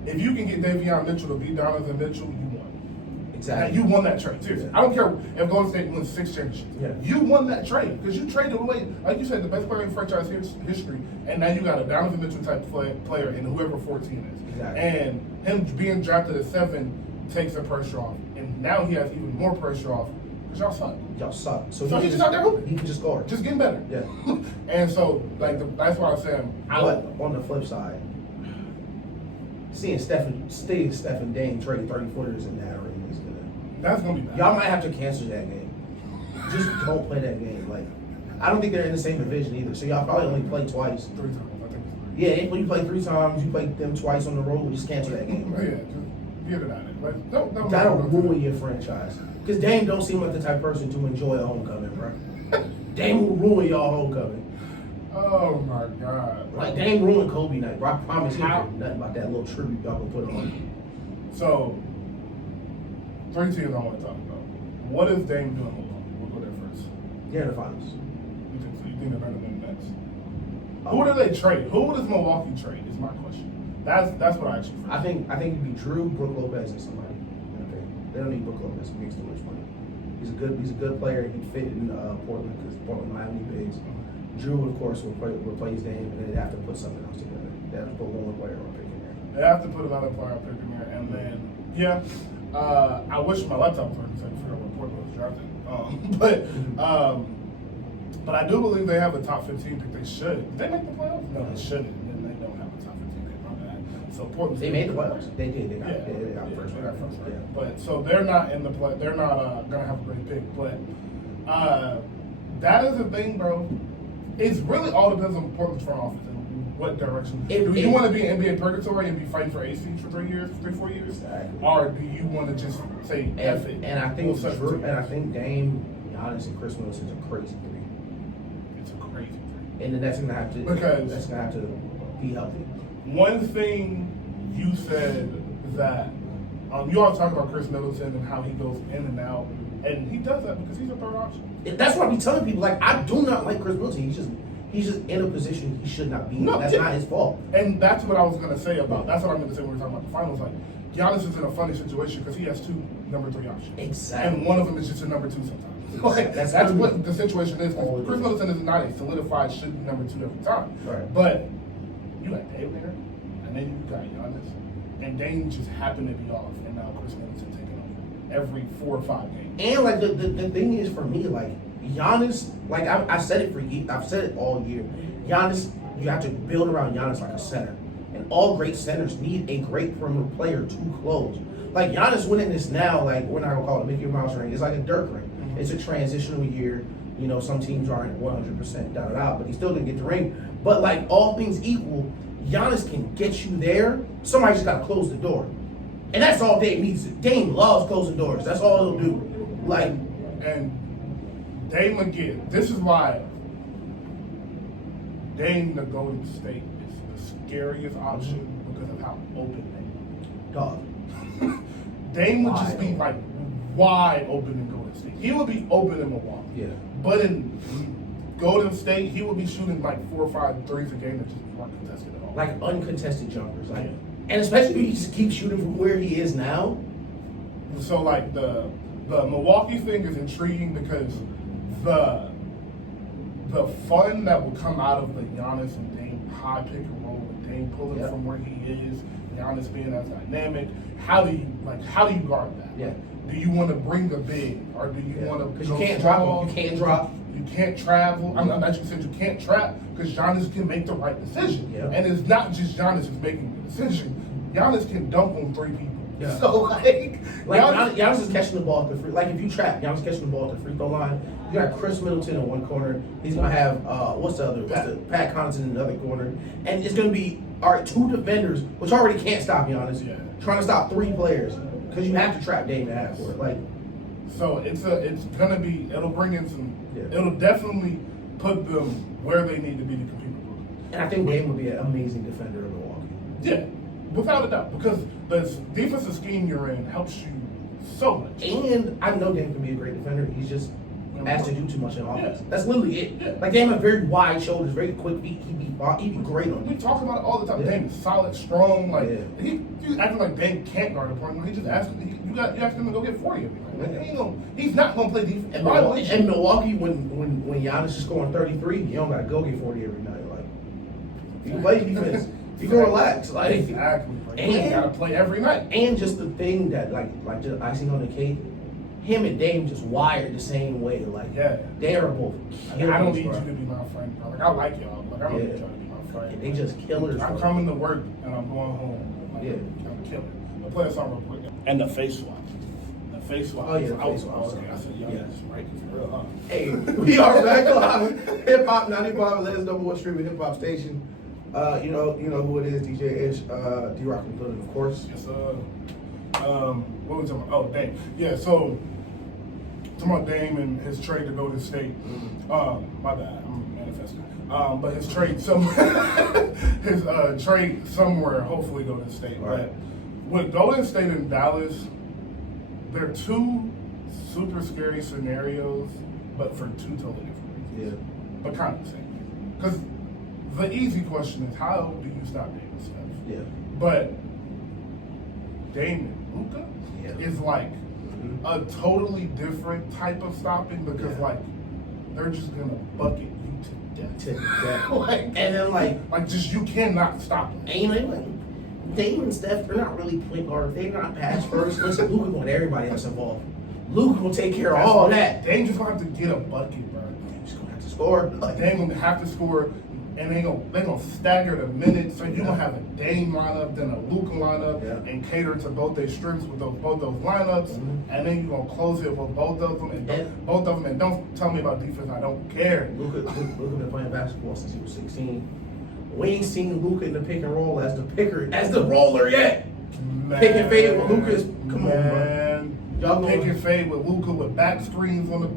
If you can get Davion Mitchell to beat Donovan Mitchell, you won. Exactly. You won that trade. Seriously. I don't care if Golden State wins 6 championships. Yeah. You won that trade because you traded away, like you said, the best player in franchise history, and now you got a Donovan Mitchell type player in whoever 14 is. Exactly. And him being drafted at 7 takes the pressure off, and now he has even more pressure off because y'all suck. Y'all suck. So he's just out there hooping. He can just score. Just getting better. Yeah. And so, that's why I'm saying. But on the flip side, seeing Steph and Dame trade 30-footers in that arena is gonna. That's gonna be bad. Y'all might have to cancel that game. Just don't play that game. Like, I don't think they're in the same division either. So y'all probably only play twice. 3 times, I think. Yeah, when you play 3 times, you play them twice on the road. Just cancel that game. Yeah, just get it out of there. Like, don't That'll ruin your franchise. Because Dame don't seem like the type of person to enjoy a homecoming, bro. Dame will ruin y'all homecoming. Oh my God. Like, Dame ruined Kobe night, bro. I promise you nothing about that little tribute y'all gonna put on. So, 3 teams I want to talk about. What is Dame doing? We'll go there first. They're in the finals. You think so? You think they're better than the Nets? Who do they trade? Who does Milwaukee trade? Is my question. That's what I actually. I think it'd be Drew, Brook Lopez, and somebody. Okay. They don't need Brook Lopez. He makes too much money. He's a good player. He'd fit in Portland because Portland might have any bigs. Drew, of course, will replace Dame, and they'd have to put something else together. They have to put one more player on pick in there. They have to put another player on pick in there, and then I wish my laptop was working so I could figure out what Portland was drafted. But I do believe they have a top 15 pick. They should. Did they make the playoffs? No, they shouldn't. And they don't have a top 15 pick. My bad. So Portland. They made the playoffs. They did. They got first. first. They got first. Yeah. But so they're not in the play. They're not gonna have a great pick. But that is the thing, bro. It's really all depends on Portland's front office and what direction. Do you want to be in NBA purgatory and be fighting for AC for 3 years, 4 years, Exactly. or do you want to just say F it? And I think We'll Drew, and I think Dame, Giannis, and Chris Middleton's a crazy 3. It's a crazy thing. And then that's gonna have to be healthy. One thing you said that you always talk about Chris Middleton and how he goes in and out, and he does that because he's a third option. That's what I be telling people. Like, I do not like Chris Middleton. He's just in a position he should not be in. That's not his fault. And that's what I was gonna say about. That's what I'm gonna say when we were talking about the finals. Like, Giannis is in a funny situation because he has 2 number 3 options. Exactly. And one of them is just a number 2 sometimes. Like, That's what the situation is. Chris Middleton is not a solidified should be number 2 every time. Right. But you got Dame there, and then you got Giannis, and Dame just happened to be off, and now Chris Middleton taking over every 4 or 5 games. And like the thing is for me, like Giannis, like I said it I've said it all year. Giannis, you have to build around Giannis like a center, and all great centers need a great perimeter player to close. Like Giannis winning this now, like we're not gonna call it a Mickey Mouse ring. It's like a Dirk ring. Mm-hmm. It's a transitional year. You know, some teams aren't 100% out, but he still didn't get the ring. But like all things equal, Giannis can get you there. Somebody just gotta close the door, and that's all Dame needs. Dame loves closing doors. That's all he'll do. Like, and Dame again. This is why Dame the Golden State is the scariest option because of how open they are. dog. Dame would just be like wide open in Golden State. He would be open in Milwaukee. Yeah. But in Golden State, he would be shooting like 4 or 5 threes a game that just weren't contested at all. Like uncontested jumpers. Like, and especially if he just keeps shooting from where he is now. So like the Milwaukee thing is intriguing because the fun that will come out of the Giannis and Dame high pick and roll and Dame pulling from where he is, Giannis being as dynamic. How do you guard that? Yeah. Do you want to bring the big or do you want to? Because you can't drop him. You can't drop. You can't travel. I'm not you said you can't trap because Giannis can make the right decision. Yeah. And it's not just Giannis who's making the decision. Giannis can dunk on 3 people. Yeah. So like Giannis is catching the ball at the free. Like if you trap, Giannis catching the ball at the free throw line. You got Chris Middleton in one corner. He's gonna have Pat Connaughton in the other corner, and it's gonna be 2 defenders, which already can't stop Giannis. Yeah. Trying to stop 3 players because you have to trap Dame to half court. Like, so it'll bring in some. Yeah. It'll definitely put them where they need to be to compete with Brooklyn. and I think Dame would be an amazing defender in Milwaukee. Yeah, without a doubt, because the defensive scheme you're in helps you so much. And I know Dame can be a great defender. He's just asked to do too much in offense. Yeah. That's literally it. Yeah. Like Dame has very wide shoulders, very quick feet. He'd be great on We you. talk about it all the time. Yeah. Dame is solid, strong. Like Yeah. he's acting like Dame can't guard a point. He just asked you asked him to go get 40 every night. Like, he's not gonna play defense. And Milwaukee, when Giannis is scoring 33, you don't gotta go get 40 every night. Like, if you play defense, you can relax. Like, exactly. Like, and you gotta play every night. And just the thing that like just icing on the cake, him and Dame just wired the same way. Like, Yeah. they are both killers. I don't need bro. you to be my friend, bro. Like I like y'all. Like I don't need y'all to be my friend. They just killers. I'm bro. coming to work and I'm going home. Like, Yeah. I'm killing. I'll play a song real quick. And the face swap. The Face swap. Oh, yeah, I was face swap, okay. I said, yeah. right? For real, huh? Hey, we are back live. Hip Hop 95, let's number one streaming hip hop station. You know who it is, DJ Ish, Drock in the building, of course. Yes, what we talking about? Oh, Dame. Yeah, so talking about Dame and his trade to go to state. My bad, I'm manifesting. But his trade trade somewhere, hopefully go to state. Right. But with Golden State and Dallas, they're two super scary scenarios, but for two totally different reasons. Yeah. But kind of the same. Because the easy question is, how do you stop Dame and Steph? Yeah. But Dame and Luka is like a totally different type of stopping because like they're just gonna bucket you to death. Like, and then like just you cannot stop them. ain't like Dame and Steph, they're not really point guard. They're not pass first. Listen, Luka want everybody else involved. Luka will take care of all that. Dame just gonna have to get a bucket, bro. He's gonna have to score. Like Dame gonna have to score, and they gonna stagger the minutes. So you're gonna have a Dame lineup, then a Luka lineup, and cater to both their strengths with both those lineups, and then you're gonna close it with both of them, and don't tell me about defense. I don't care. Luka been playing basketball since he was 16. We ain't seen Luka in the pick and roll as the roller yet. Man, Pick and fade with Luka's. Come on, bro. Y'all pick and fade with Luka with back screens on the.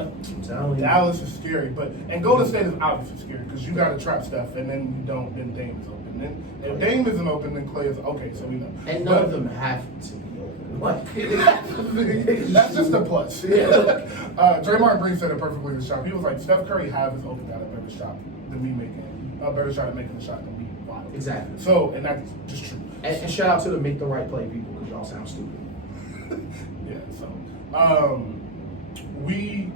I'm telling you. Dallas is scary, and Golden State is obviously scary because you got to trap Steph, and then you don't. Then Dame is open. Then if Dame isn't open, then Clay is okay. So we know. And none of them have to be open. Like that's just a plus. Yeah. Draymond Green said it perfectly in the shot. He was like, Steph Curry have his open at a better shot than me making a better shot at making the shot than me. Wild. Exactly. So, and that's just true. And shout out to the make the right play people because y'all sound stupid. Yeah. So, we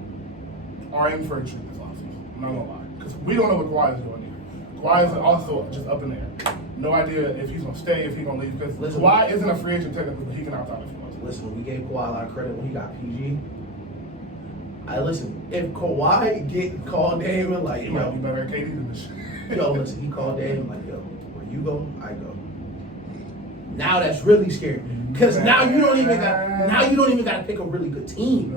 are in for a treat this offseason. I'm not gonna lie, because we don't know what Kawhi is doing here. Kawhi is also just up in the air. No idea if he's gonna stay, if he's gonna leave. Because Kawhi isn't a free agent technically, but he can opt out if he wants to. Listen, we gave Kawhi a lot of credit when he got PG. Listen, if Kawhi called Dame and like, He might be better at KD than this shit. yo, listen, he called Dame and like, yo, where you go, I go. Now that's really scary because now you don't even got to pick a really good team.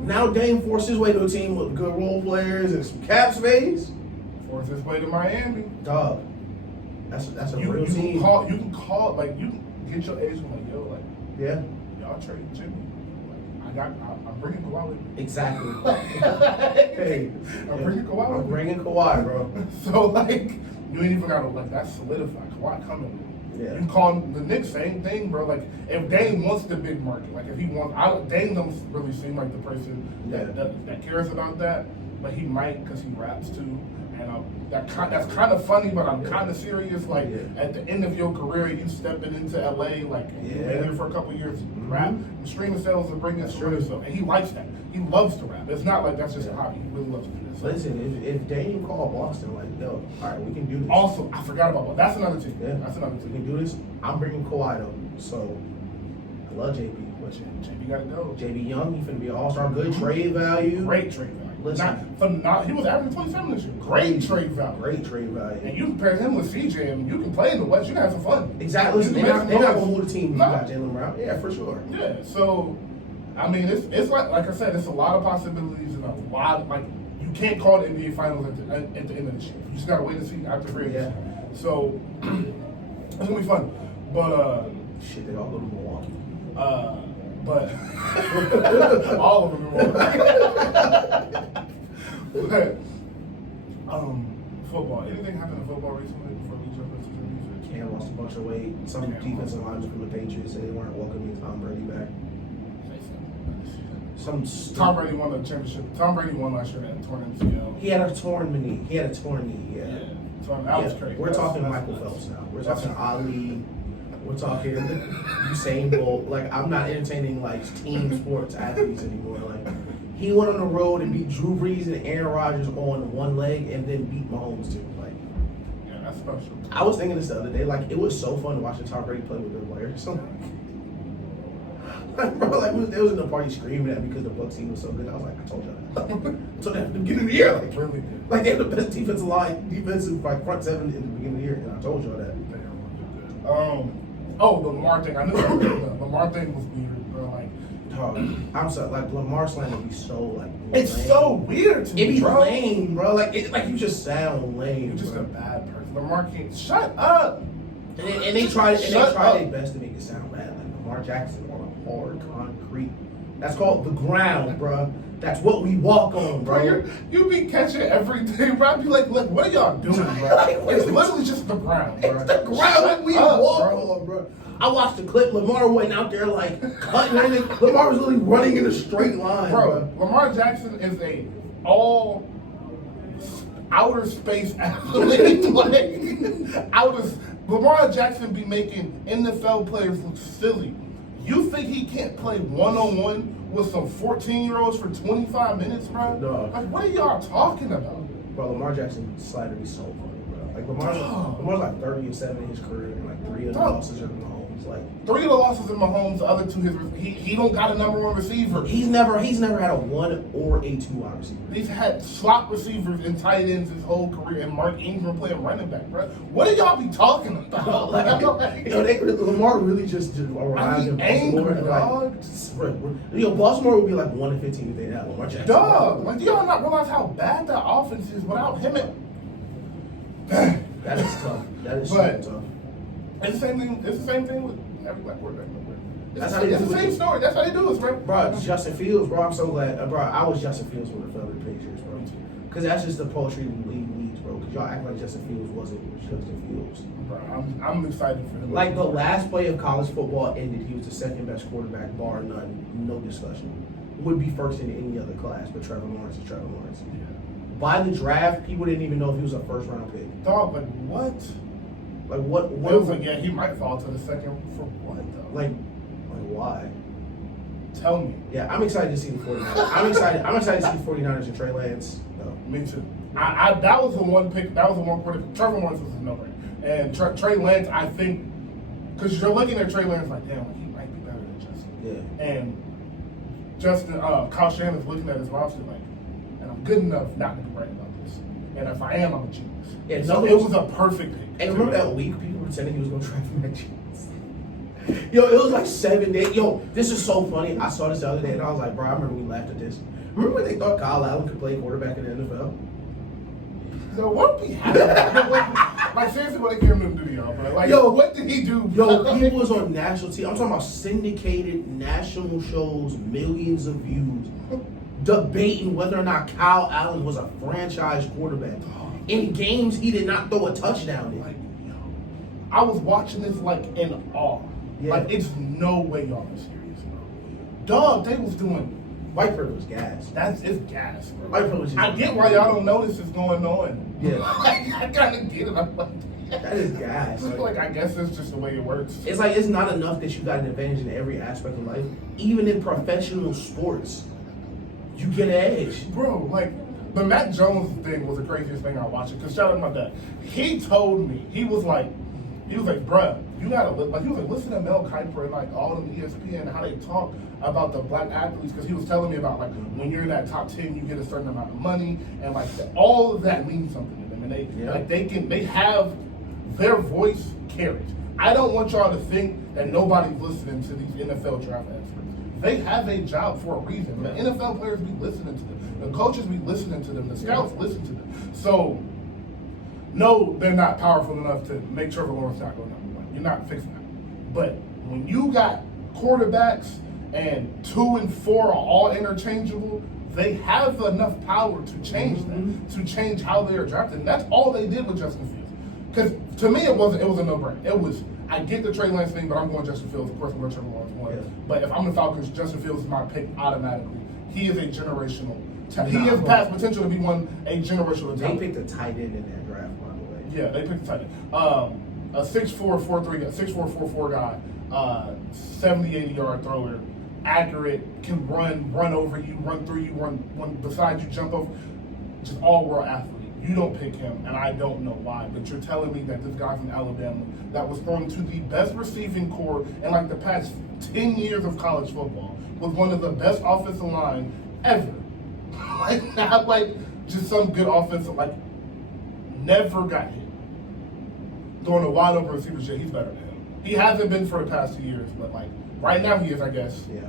Now Dame forced his way to a team with good role players and some cap space. Forced his way to Miami. Dog, that's a real team. You can call, like, you can get your agent like, yo, like, Yeah, y'all trade Jimmy. Like, I'm bringing Kawhi with me. exactly. Hey, I'm bringing Kawhi with I'm me. bringing Kawhi, bro. So, like, you ain't even gotta, like, that's solidified. Kawhi coming with me. Yeah. You call the Knicks, same thing, bro. Like, if Dame wants the big market, like, if he wants, Dame don't really seem like the person that cares about that, but he might because he raps too. And that's kind of funny, but I'm kind of serious. Like, at the end of your career, you stepping into LA, like, you been there for a couple of years, rap, and streaming sales are bringing streaming sales. And he likes that. He loves to rap. It's not like that's just a hobby. He really loves to do this. Listen, if Dame called Boston, like, yo, all right, we can do this. Also, I forgot about that. That's another team. Yeah. That's another We team. can do this. I'm bringing Kawhi though, so I love JB. But JB got to go. JB Young, he finna be an all-star. Good trade value. Great trade value. Listen. He was averaging 27 this year. Great trade value. Great trade value. And you compare him with CJ, and you can play in the West. You can have some fun. Exactly. Listen, they're not gonna move the team. You No. got Jalen Brown. Yeah, for sure. Yeah. So, I mean, it's like I said, it's a lot of possibilities and a lot like you can't call the NBA Finals at the end of this year. You just gotta wait and see after free agency. Yeah. So it's gonna be fun. But shit, they all go to Milwaukee. But all of them are but football. Anything happened in football recently before we jump into the music? Cam lost a bunch of weight. Some defensive linemen from the Patriots say they weren't welcoming Tom Brady back. Tom Brady won the championship. Tom Brady won last year at torn MCL. He had a torn knee. Yeah. So that was crazy. We're talking Michael Phelps now. We're talking Ali. We're talking Usain Bolt. Like, I'm not entertaining like team sports athletes anymore. Like, he went on the road and beat Drew Brees and Aaron Rodgers on one leg, and then beat Mahomes too. Like, yeah, that's special. I was thinking this the other day. Like, it was so fun watching Tom Brady play with their players. So, bro, like, they was in the party screaming at me because the Bucs team was so good. I was like, I told y'all that. I told them at the beginning of the year. Like, Really good. Like, they had the best defensive like front seven in the beginning of the year, and I told y'all that. Oh, the Lamar thing. I knew that. The Lamar thing was weird, bro. I'm sorry, like Lamar slander be so like. It's lame. so weird to me, It be bro. lame, bro. Like you just sound lame. You're just bro. a bad person. Lamar can't. Shut up. And they try Shut their up. best to make it sound bad. Like Lamar Jackson on a hard concrete. That's called the ground, bro. That's what we walk on, bro. You be catching every day, bro. I be like, look, what are y'all doing, bro? It's literally just the ground, bro. It's the ground we walk on, bro. I watched the clip. Lamar went out there like cutting everything. Lamar was literally running in a straight line, bro. Lamar Jackson is a all outer space athlete. Lamar Jackson be making NFL players look silly. You think he can't play one-on-one with some 14-year-olds for 25 minutes, bro? No. Like, what are y'all talking about? Bro, Lamar Jackson slider be so funny, bro. Like Lamar's like 30-7 in his career, and like 3 of the losses are Mahomes. Like 3 of the losses in Mahomes, the other 2 he don't got a number 1 receiver. he's never had a 1 or a 2 wide receiver. He's had slot receivers and tight ends his whole career, and Mark Ingram playing running back, bro. What do y'all be talking about? Lamar really just arrived in Baltimore. Angry, dog. Baltimore would be like 1-15 if they had Lamar Jackson. Dog, like, do y'all not realize how bad that offense is without him? That is tough. That is super tough. It's the same thing. It's the same thing with every black quarterback. That's how they It's do the it. same story. That's how they do it, bro. Bro, Justin Fields, bro. I'm so glad, bro. I was Justin Fields when the fell to the Patriots, bro. Because that's just the poetry the league needs, bro. Because y'all act like Justin Fields wasn't Justin Fields. Bro, I'm excited for him. Like the last play of college football ended, he was the second best quarterback, bar none, no discussion. Would be first in any other class, but Trevor Lawrence is Trevor Lawrence. Yeah. By the draft, people didn't even know if he was a first round pick. Dog, like what? Like what? It was like, yeah, he might fall to the second for what though? Like why? Tell me. Yeah, I'm excited to see the 49ers. I'm excited to see the 49ers and Trey Lance. Me too. I that was the one pick. That was the one quarterback. Trevor Lawrence was a no-brainer. And Trey Lance, I think, because you're looking at Trey Lance like, damn, he might be better than Justin. Yeah. And Justin, Kyle Shanahan's looking at his roster like, and I'm good enough not to be right about this. And if I am, I'm a genius. Yeah, so it was a perfect pick. And remember that week, people pretending he was going to draft Mac Jones. Yo, it was like 7 days. Yo, this is so funny. I saw this the other day, and I was like, bro, I remember we laughed at this. Remember when they thought Kyle Allen could play quarterback in the NFL? So what be happening? Like seriously, what they came to do, y'all, bro? Like, Yo, what did he do? Yo, he was on national TV. I'm talking about syndicated national shows, millions of views, debating whether or not Kyle Allen was a franchise quarterback. In games, he did not throw a touchdown in. Like, yo, I was watching this like in awe. Yeah. Like, it's no way y'all are serious, bro. Dog, they was doing. White privilege gas. It's gas, bro. White privilege is I get why y'all don't know this is going on. Yeah. I kind of get it. I'm like, That is gas. like, I guess that's just the way it works. It's like it's not enough that you got an advantage in every aspect of life. Even in professional sports, you get an edge. Bro, like, the Mac Jones thing was the craziest thing I watched. Because shout out to my dad. He told me, he was like, bruh, you gotta, like, he was like, listen to Mel Kiper and, like, all of ESPN and how they talk about the black athletes. Because he was telling me about, like, when you're in that top 10, you get a certain amount of money. And, like, all of that means something to them. And they have their voice carries. I don't want y'all to think that nobody's listening to these NFL draft experts. They have a job for a reason. The NFL players be listening to them. The coaches be listening to them. The scouts listen to them. So, no, they're not powerful enough to make Trevor Lawrence not go number 1. You're not fixing that. But when you got quarterbacks and 2 and 4 are all interchangeable, they have enough power to change that, to change how they are drafted. And that's all they did with Justin Fields. Because to me, it was a no-brainer. It was, I get the Trey Lance thing, but I'm going Justin Fields. Of course, I'm going Trevor Lawrence 1. Yeah. But if I'm the Falcons, Justin Fields is my pick automatically. He is a generational talent. He has past potential to be a generational talent. They picked a tight end in that draft, by the way. Yeah, they picked a tight end. A 6'4", 4'4", guy, 70, 80-yard thrower, accurate, can run over you, run through you, run beside you, jump over. Just all-world athlete. You don't pick him, and I don't know why, but you're telling me that this guy from Alabama that was thrown to the best receiving core in like the past 10 years of college football was one of the best offensive line ever. Like, not like just some good offensive, like, never got hit. Throwing a wide open receiver shit, he's better than him. He hasn't been for the past 2 years, but like, right now he is, I guess. Yeah.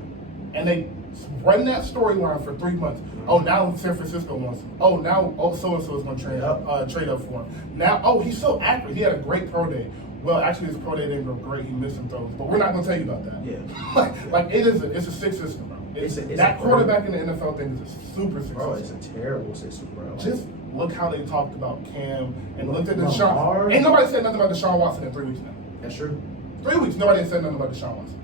And they run that storyline for 3 months. Oh, now San Francisco wants him. Oh, now so-and-so is going to trade up for him. Now, he's so accurate. He had a great pro day. Well, actually, his pro day didn't go great. He missed some throws. But we're not going to tell you about that. Yeah. It's a sick system, bro. That quarterback in the NFL thing is a super sick bro, system. it's a terrible system, bro. Just look how they talked about Cam and looked at Lamar. Deshaun. Ain't nobody said nothing about Deshaun Watson in 3 weeks now. That's true. 3 weeks, nobody said nothing about Deshaun Watson.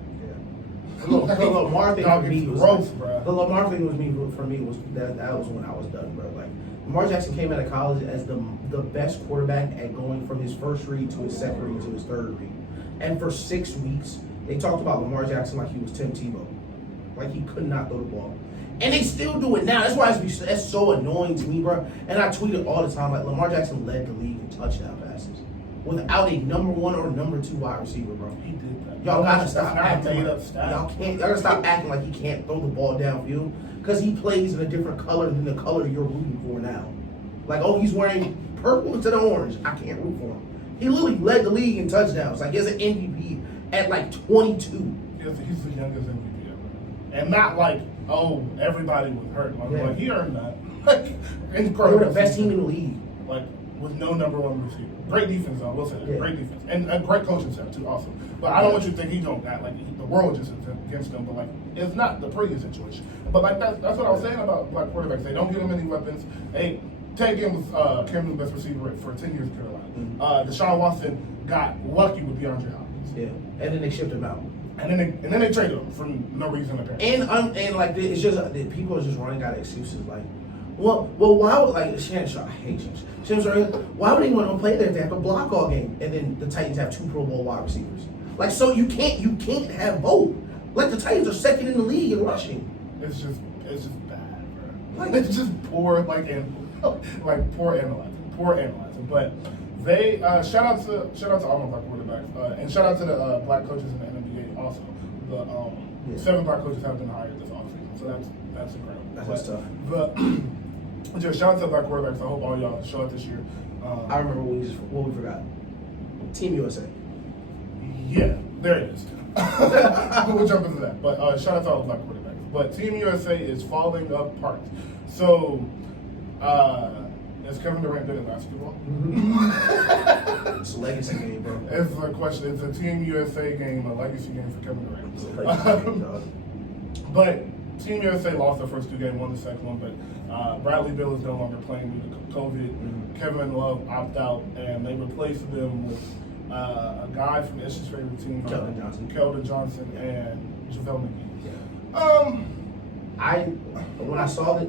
The Lamar thing for me was gross, bro. The Lamar thing for me was that was when I was done, bro. Like Lamar Jackson came out of college as the best quarterback at going from his first read to his second read to his third read, and for 6 weeks they talked about Lamar Jackson like he was Tim Tebow, like he could not throw the ball, and they still do it now. That's why that's so annoying to me, bro. And I tweet it all the time, like Lamar Jackson led the league in touchdown passes without a number 1 or number 2 wide receiver, bro. He did that. Y'all gotta stop acting. Made up stat. Y'all gotta stop acting like he can't throw the ball downfield because he plays in a different color than the color you're rooting for now. Like, he's wearing purple instead of orange. I can't root for him. He literally led the league in touchdowns. Like, he has an MVP at like 22. He's the youngest MVP ever, and not like everybody was hurt. Like he earned that. Like incredible. They were the best team in the league. Like with no number 1 receiver. Great defense, though. We'll say that. Yeah. Great defense and a great coaching staff too. Also, but I don't want you to think he don't act like the world just is against him. But like it's not the prettiest situation. But like that's what I was saying about black quarterbacks. They don't give them any weapons. Hey, Ted Ginn was Cam Newton's best receiver for 10 years in Carolina. Mm-hmm. Deshaun Watson got lucky with DeAndre Hopkins. Yeah, and then they shipped him out. And then they traded him for no reason apparently. And like it's just people are just running out of excuses. Like, well, why would like Shannon Sharp? I hate Shannon Sharp. Why would anyone play there if they have to block all game? And then the Titans have 2 Pro Bowl wide receivers. Like, so you can't have both. Like the Titans are second in the league in rushing. It's just bad, bro. Like it's just poor poor analyzing. But they shout out to all my black quarterbacks and shout out to the black coaches in the NBA also. The 7 black coaches have been hired this offseason, so that's incredible. That's tough. But just shout out to black quarterbacks. I hope all y'all show up this year. I remember what we forgot. Team USA. Yeah, there it is. We'll jump into that. But shout out to all the black quarterbacks. But Team USA is falling apart. So, is Kevin Durant good at basketball? It's a legacy game, bro. It's a question. It's a Team USA game, a legacy game for Kevin Durant. It's a legacy game, dog. But Team USA lost the first 2 games, won the second one. But Bradley Beal is no longer playing due to COVID. Mm-hmm. Kevin Love opted out, and they replaced them with a guy from Ish's favorite team, Keldon Johnson, and JaVale McGee. When I saw that,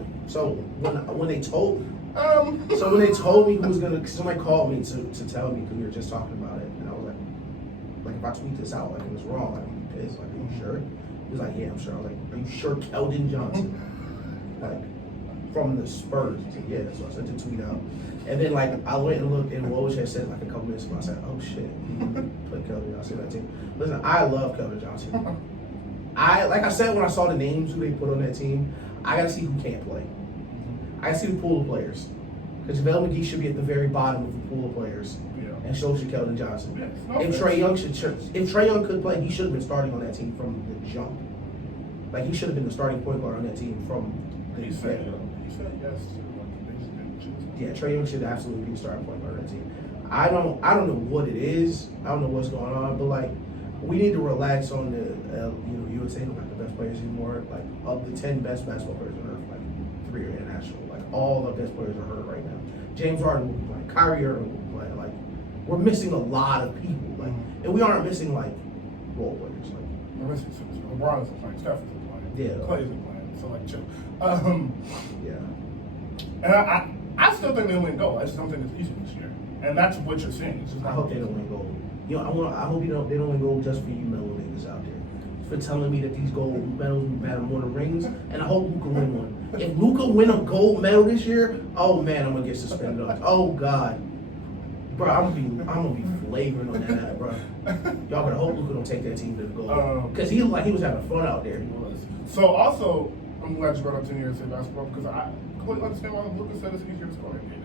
when they told me who was gonna, somebody called me to tell me because we were just talking about it, and I was like if I tweet this out, like it was wrong, like I'm pissed. Like, are you sure? He was like, yeah, I'm sure. I was like, are you sure Keldon Johnson? Like from the Spurs? He said, yeah. So I sent the tweet out, and then like I went and looked, and Woj had said like a couple minutes ago, I said, oh shit, put Keldon Johnson on that team. Listen, I love Keldon Johnson. Like I said when I saw the names who they put on that team, I gotta see who can't play. I gotta see the pool of players. Because JaVale McGee should be at the very bottom of the pool of players. Yeah. And so should Keldon Johnson. Yeah, if Trae Young could play, he should have been starting on that team from the jump. Like he should have been the starting point guard on that team from the He said yes to they just didn't choose. Yeah, Trae Young should absolutely be the starting point guard on that team. I don't know what it is. I don't know what's going on, but like we need to relax on the USA don't have the best players anymore. Like of the 10 best basketball players on earth, like 3 are international. Like all the best players are hurt right now. James Harden will be playing, Kyrie Irving will be playing. Like we're missing a lot of people. Like and we aren't missing like role players. Like we're missing LeBron isn't playing, Steph isn't playing, yeah, Clay isn't playing. So like chill. Yeah. And I still think they'll win gold. I just don't think it's easy this year. And that's what you're seeing. It's just I hope they don't win gold. You know, I hope they don't win gold just for you mellow niggas out there. For telling me that these gold medals matter more than rings, and I hope Luka win one. If Luka win a gold medal this year, oh man, I'm gonna get suspended. Oh God, bro, I'm gonna be flavoring on that, bro. Y'all better hope Luka don't take that team to the gold, because he was having fun out there. He was. So also, I'm glad you brought up 10 years of basketball because I completely understand why Luka said it's easier to score right now.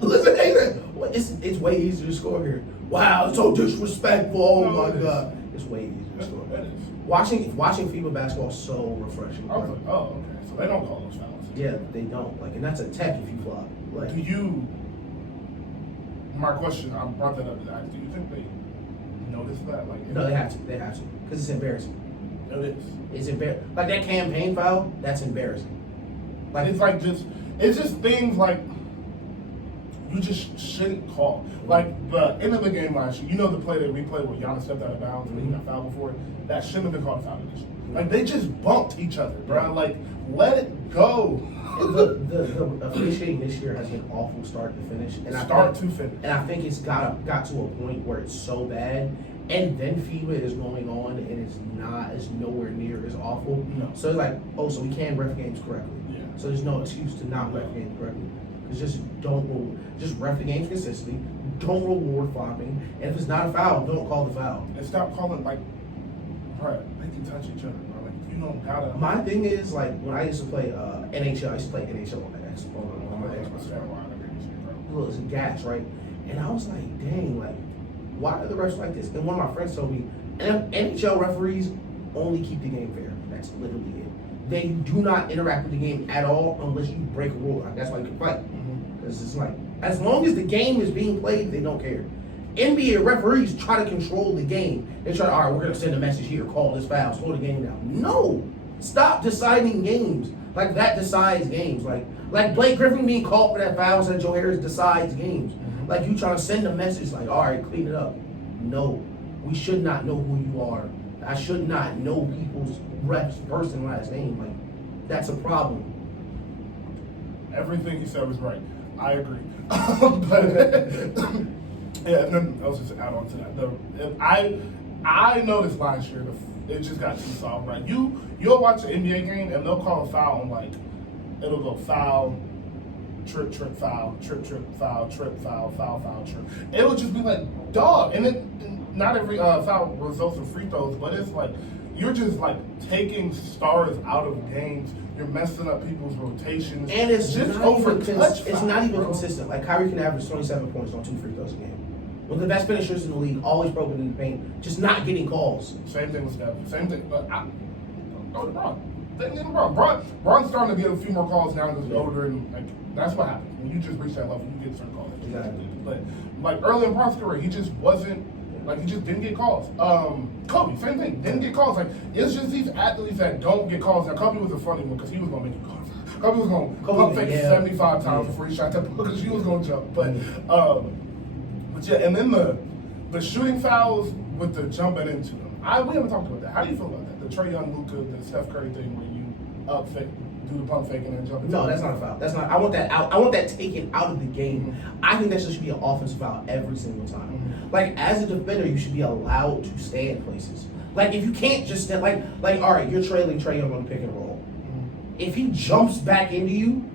Listen, it's way easier to score here. Wow, so disrespectful. Oh my God. It's way easier to score. It is. Watching FIBA basketball is so refreshing. I was like, oh, okay. So they don't call those fouls. Yeah, they don't. Like, and that's a tech if you flop. Like, Do you? My question, I brought that up to ask. Do you think they notice that? Like, no, they have to. They have to. Because it's embarrassing. It is. It's embarrassing. Like, that campaign foul, that's embarrassing. Like, it's just things like you just shouldn't call. Like the end of the game last year, the play they replayed where Giannis stepped out of bounds and he got fouled before it? That shouldn't have been called a foul edition. Like, they just bumped each other, bro. Like, let it go. The officiating this year has been awful start to finish. And To finish. And I think it's got to a point where it's so bad, and then FIBA is going on, and it's nowhere near as awful. No. So it's like, so we can ref games correctly. Yeah. So there's no excuse to not ref games correctly. Because just ref the games consistently. Don't reward flopping, and if it's not a foul, don't call the foul. And stop calling like, bro, they can touch each other, bro. Like, you don't gotta. My thing is, like, when I used to play NHL, I used to play NHL on my Xbox. Look, it's gas, right? And I was like, dang, like, why are the refs like this? And one of my friends told me, NHL referees only keep the game fair. That's literally it. They do not interact with the game at all unless you break a rule. Like, that's why you can fight. Because it's like, as long as the game is being played, they don't care. NBA referees try to control the game. They try to, all right, we're going to send a message here, call this foul, slow the game down. No! Stop deciding games. Like, that decides games. Like Blake Griffin being called for that foul said Joe Harris decides games. Like, you trying to send a message like, all right, clean it up. No. We should not know who you are. I should not know people's refs' first and last name. Like, that's a problem. Everything he said was right. I agree. But yeah, and I'll just add on to that. I noticed last year it just got too soft, right? You'll watch an NBA game and they'll call a foul and like it'll go foul, trip, foul, trip, foul, trip, foul, trip. It'll just be like, dog. And not every foul results in free throws, but it's like you're just like taking stars out of games. You're messing up people's rotations. And it's just not even bro. consistent. Like, Kyrie can average 27 points on 2 free throws a game. One of the best finishers in the league, always broken in the paint, just not getting calls. Same thing with Steph. Same thing. But go to Bron. Same thing with Bron. Bron's starting to get a few more calls now because he's older, and like that's what happens. When you just reach that level, you get certain calls. Exactly. But like early in Bron's career, he just wasn't. Like, he just didn't get calls. Kobe, same thing, didn't get calls. Like, it's just these athletes that don't get calls. Now, Kobe was a funny one because he was going to make you calls. Kobe was going to pump fake 75 times before he shot that ball because she was going to jump. But yeah, and then the shooting fouls with the jumping into them. We haven't talked about that. How do you feel about that? The Trae Young, Luka, the Steph Curry thing where you do the pump fake and then jump into No, that's not a foul. That's not. I want that out. I want that taken out of the game. I think that should be an offensive foul every single time. Like, as a defender, you should be allowed to stay in places. Like, if you can't just stand, like, all right, you're trailing Trae Young on the pick and roll. If he jumps back into you,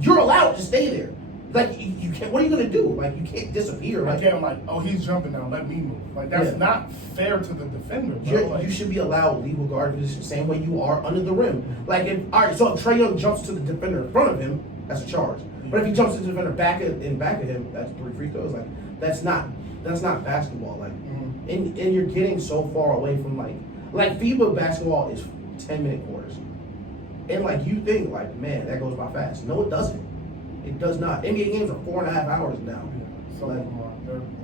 you're allowed to stay there. Like, you can't. What are you gonna do? Like, you can't disappear. Like, I'm like, oh, he's jumping now. Let me move. Like, that's not fair to the defender, bro. Like, you should be allowed legal guard position the same way you are under the rim. Like, if Trae Young jumps to the defender in front of him, that's a charge. But if he jumps to the defender back of him, that's 3 free throws. Like, that's not basketball. Like, and you're getting so far away from like FIBA basketball is 10-minute quarters, and like you think like, man, that goes by fast. No, it doesn't. It does not. NBA games are 4.5 hours now. So like,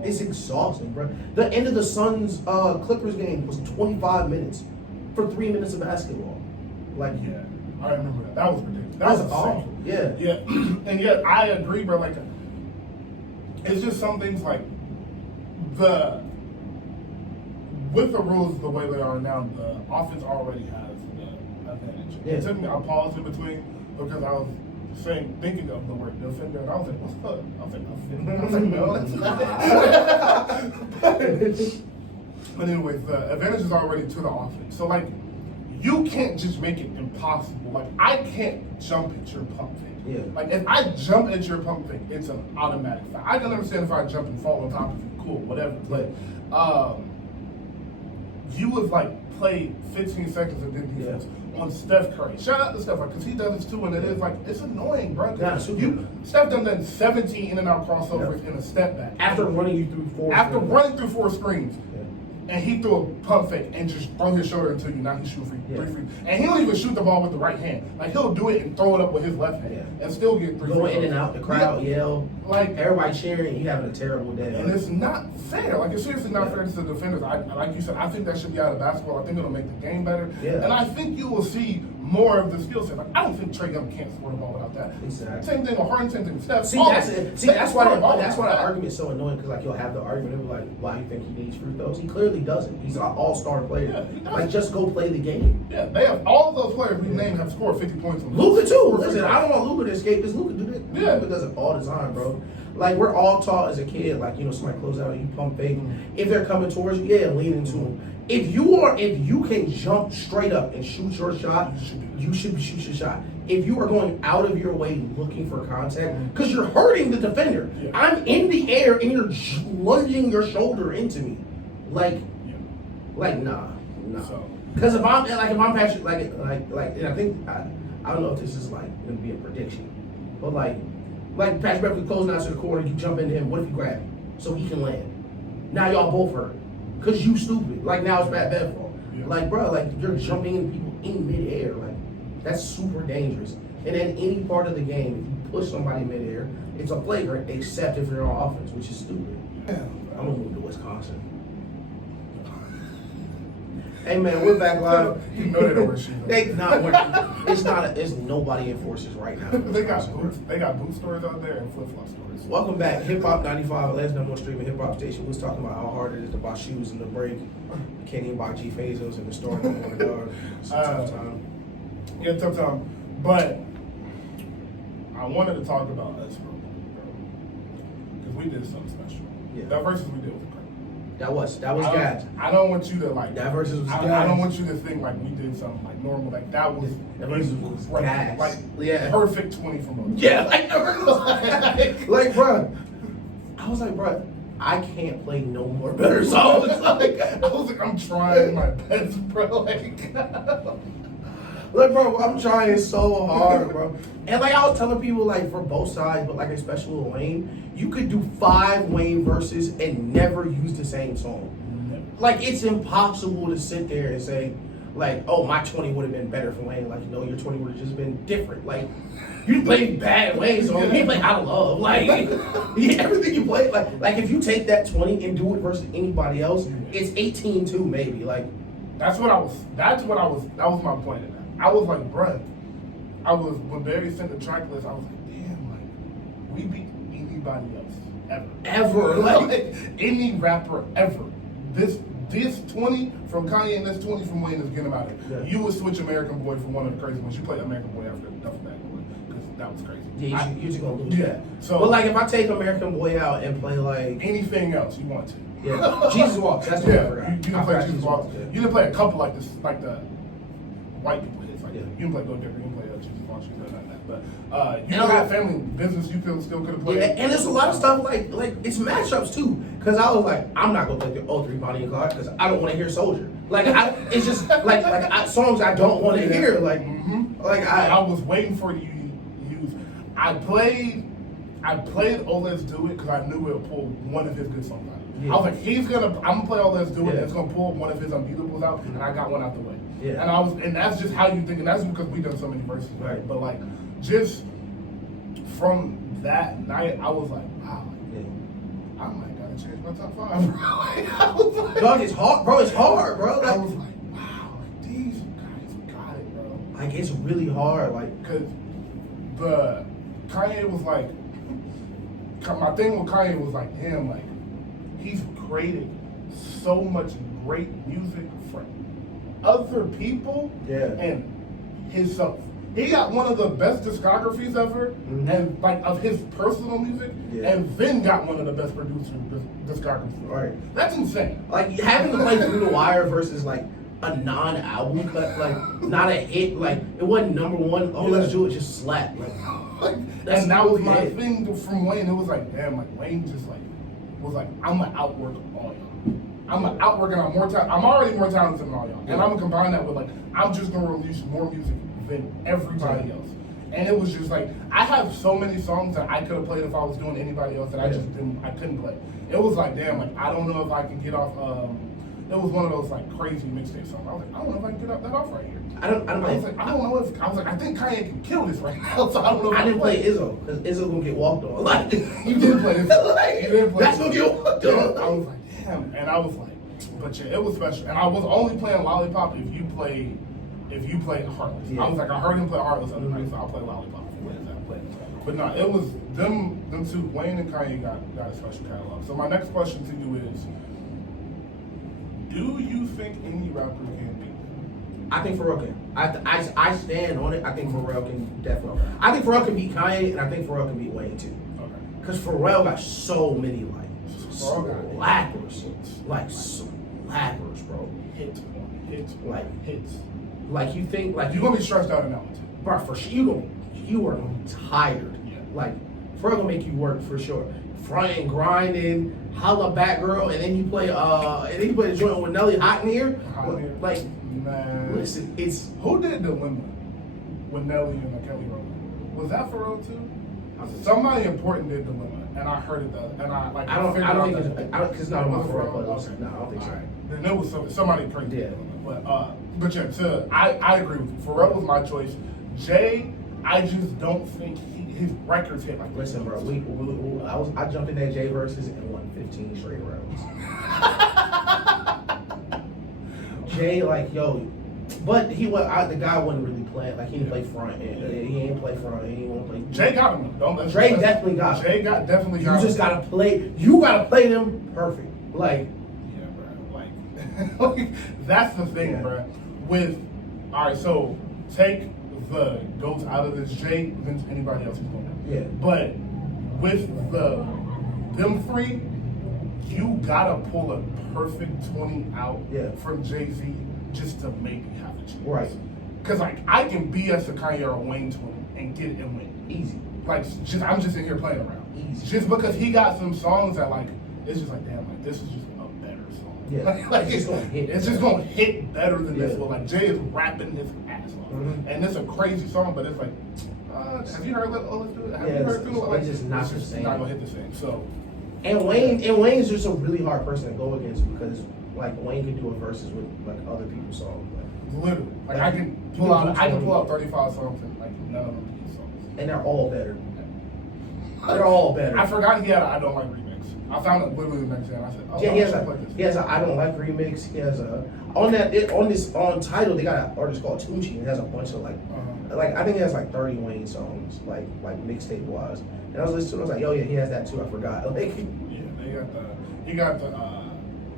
it's exhausting, bro. The end of the Suns Clippers game was 25 minutes for 3 minutes of basketball. Like, yeah, I remember that. That was ridiculous. That was awful. Yeah. And yet I agree, bro. Like, it's just some things like with the rules the way they are now, the offense already has the advantage. Yeah. It took me a pause in between because I was thinking of the word defender, and I was like, what's the? I was like, no, that's not. But anyways, the advantage is already to the offense. So like, you can't just make it impossible. Like, I can't jump at your pump fake. Yeah. Like, if I jump at your pump fake, it's an automatic foul. I can understand if I jump and fall on top of you, cool, whatever. But you would like play 15 seconds of good defense on Steph Curry. Shout out to Steph, because he does this too, and it is like, it's annoying, bro. Steph done 17 in and out crossovers in a step back after running you through 4 after running through 4 screens. and he threw a pump fake and just throw his shoulder into you. Now he's shooting three free. And he don't even shoot the ball with the right hand. Like he'll do it and throw it up with his left hand and still get 3 Going in and out, the crowd yell, like everybody cheering, you having a terrible day. And it's not fair. Like it's seriously not fair to the defenders. Like you said, I think that should be out of basketball. I think it'll make the game better. Yeah. And I think you will see more of the skill set. Like I don't think Trae Young can't score the ball without that. Exactly. Same thing with Harden. Same thing with Steph. That's why that argument's so annoying, because like you'll have the argument of like, why you think he needs free throws? He clearly doesn't. He's an all-star player. Yeah, he does. Like just go play the game. Yeah, they have all those players we named have scored 50 points. Luka too. Listen, I don't want Luka to escape this. Luka do that. Yeah. Luka does it all the time, bro. Like we're all taught as a kid, like somebody close out and you pump fake. If they're coming towards you, lean into them. If you can jump straight up and shoot your shot, you should shoot your shot. If you are going out of your way looking for contact, because you're hurting the defender. Yeah. I'm in the air and you're lunging your shoulder into me, nah. Because if I'm passionate, and I think I don't know if this is like going to be a prediction, but like Patrick Beverly closing out to the corner, you jump into him. What if you grab him so he can land? Now y'all both hurt because you stupid. Like now it's bad fault. Yeah. Like bro, like you're jumping into people in midair. Like that's super dangerous. And in any part of the game, if you push somebody midair, it's a flagrant, except if you're on offense, which is stupid. Yeah. I'm gonna move to Wisconsin. Hey man, we're back live. You know they don't receive. It's nobody enforces right now. They got boot stores out there and flip flop stores. Welcome back, Hip Hop 95, last number one streaming hip hop station. We was talking about how hard it is to buy shoes in the break. You can't even buy G Phasos in the store no more. Dog. It's a tough time. Yeah, tough time. But I wanted to talk about us real quick, bro, because we did something special. Yeah. That versus we did with the crowd. That was guys. I don't want you to like that versus was guys. I don't want you to think like we did something like normal. Like that was guys. Like perfect 20 from us. Yeah, like bro. I was like, bro, I can't play no more better songs. I was like, I'm trying my best, bro. Look, bro, I'm trying so hard, bro. And like I was telling people, like for both sides, but like especially with Wayne, you could do 5 Wayne verses and never use the same song. Like it's impossible to sit there and say, like, oh, my 20 would have been better for Wayne. Like, no, your 20 would have just been different. Like, you played bad Wayne songs. You play Out of Love. Like, everything you play. Like if you take that 20 and do it versus anybody else, it's 18-2 maybe. Like, that was my point in that. I was like, bruh, when Barry sent the track list, I was like, damn, like, we beat anybody else ever. Like any rapper ever. This 20 from Kanye and this 20 from Wayne is getting out of it. Yeah. You would switch American Boy for one of the crazy ones. You played American Boy after Duffel Bag Boy, because that was crazy. Yeah, you're just gonna lose that. So, but like if I take American Boy out and play like anything else you want to. Yeah. Jesus Walks, that's what I forgot. You can play Jesus Walks. Yeah. You can play a couple like this, like the white people hits. Like you can play Go Digger, you can play Jesus Walks, you can play that. But you have Family Business, you still could have played. Yeah, and there's a lot of stuff like it's matchups too. Cause I was like, I'm not gonna play the 03 Bonnie and Clyde because I don't want to hear Soldier. Like it's just like songs I don't want to hear. Like I was waiting for you to use. I played Oh Let's Do It because I knew it would pull one of his good songs out. Yeah. I was like, I'm gonna play Oh Let's Do It, and it's gonna pull one of his Unbeatables out, and I got one out the way. Yeah. And that's just how you think, and that's because we've done so many verses, right? But like, just from that night, I was like, wow, I might gotta change my top 5, bro. I was like, dog, it's hard, bro. It's hard, bro. I was like, wow, like these guys got it, bro. Like it's really hard, like, cause Kanye was like, my thing with Kanye was like, damn, like he's created so much great music for other people and himself. He got one of the best discographies ever, and like of his personal music, and then got one of the best producer discographies. Right, that's insane. Like having to play Through the Wire versus like a non-album cut, like not a hit, like it wasn't number one. Oh, Let's Do It just slapped. Like and that was my thing from Wayne. It was like, damn, like Wayne just like was like, I'm gonna outwork all y'all. I'm gonna outwork and I'm already more talented than all y'all, and I'm gonna combine that with like, I'm just gonna release more music than everybody else. And it was just like, I have so many songs that I could have played if I was doing anybody else that I couldn't play. It was like, damn, like I don't know if I can get off it was one of those like crazy mixtape songs. I was like, I don't know if I can get that off right here. I don't I was like, I don't know if I was like, I think Kanye can kill this right now. So I don't know. If I didn't play Izzo because Izzo gonna get walked on. Like You did play Izzo. Like, You did play that's Izzo. gonna get walked Yeah, on. I was like, damn, and I was like, but yeah, it was special. And I was only playing Lollipop if you played Heartless. Yeah. I was like, I heard him play Heartless other night, so I'll play Lollipop if he plays that. But no, it was them two, Wayne and Kanye got a special catalog. So my next question to you is, do you think any rapper can beat them? I think Pharrell can. I stand on it. I think Pharrell can definitely. I think Pharrell can beat Kanye, and I think Pharrell can beat Wayne too. Okay. Because Pharrell got so many Pharrell got slappers, bro. Hits. Hits. Like you think, like You're gonna be stressed out in that one too. bro, for sure you are gonna be tired. Yeah. Like Pharrell gonna make you work for sure. Fronting, grinding, holla back girl, and then you play the joint with Nelly Hot in Here. Hot in Here. Like, Man, listen, it's who did Dilemma with Nelly and Kelly Rowland? Was that Pharrell too? I think so. Somebody important did Dilemma, and I heard it. And I don't think it's not on my Pharrell playlist. No, I don't think so. Alright. Then there was somebody crazy. Yeah. But yeah, I agree with you. Pharrell was my choice. Jay, I just don't think his records hit like Listen, bro, I jumped in that J verses and won 15 straight rounds. Jay, like, yo, but the guy wasn't really playing. Like, he didn't play front end. He ain't play front end. He won't play. Jay got him. Dre definitely got him. Jay definitely got him. You just gotta play. You gotta play them perfect. Like, yeah, bro. Like, that's the thing, Yeah. bro. All right, so take the goats out of this. Jay, Vince, anybody else is going to. Yeah. But with them three, you gotta pull a perfect 20 out from Jay-Z just to maybe have a chance. Right. Cause like I can BS a Kanye or a Wayne 20 and get it and win. easy. Like I'm just in here playing around. Easy. Just because he got some songs that like it's just like damn, like this is just a better song. Yeah. like It's gonna hit. It's just gonna hit better than this Yeah. one. Like Jay is rapping his ass off, and it's a crazy song, but it's like, have you heard? Let's do it. Have you heard? It's just not the same. Not gonna hit the same. So. And Wayne's just a really hard person to go against because like Wayne can do a verses with like other people's songs. Literally, like I can pull out 35 songs and like none of them are his songs, and they're all better. They're all better. I forgot he had a I Don't Like remix. I found it literally the next day and I said, oh, Yeah, I should play this. he has a I Don't Like remix. He has a on Tidal they got an artist called Tunchi. It has a bunch of like I think he has like 30 Wayne songs like mixtape wise. And I was listening to it, I was like, yo yeah, he has that too. I forgot. Like Yeah, he got the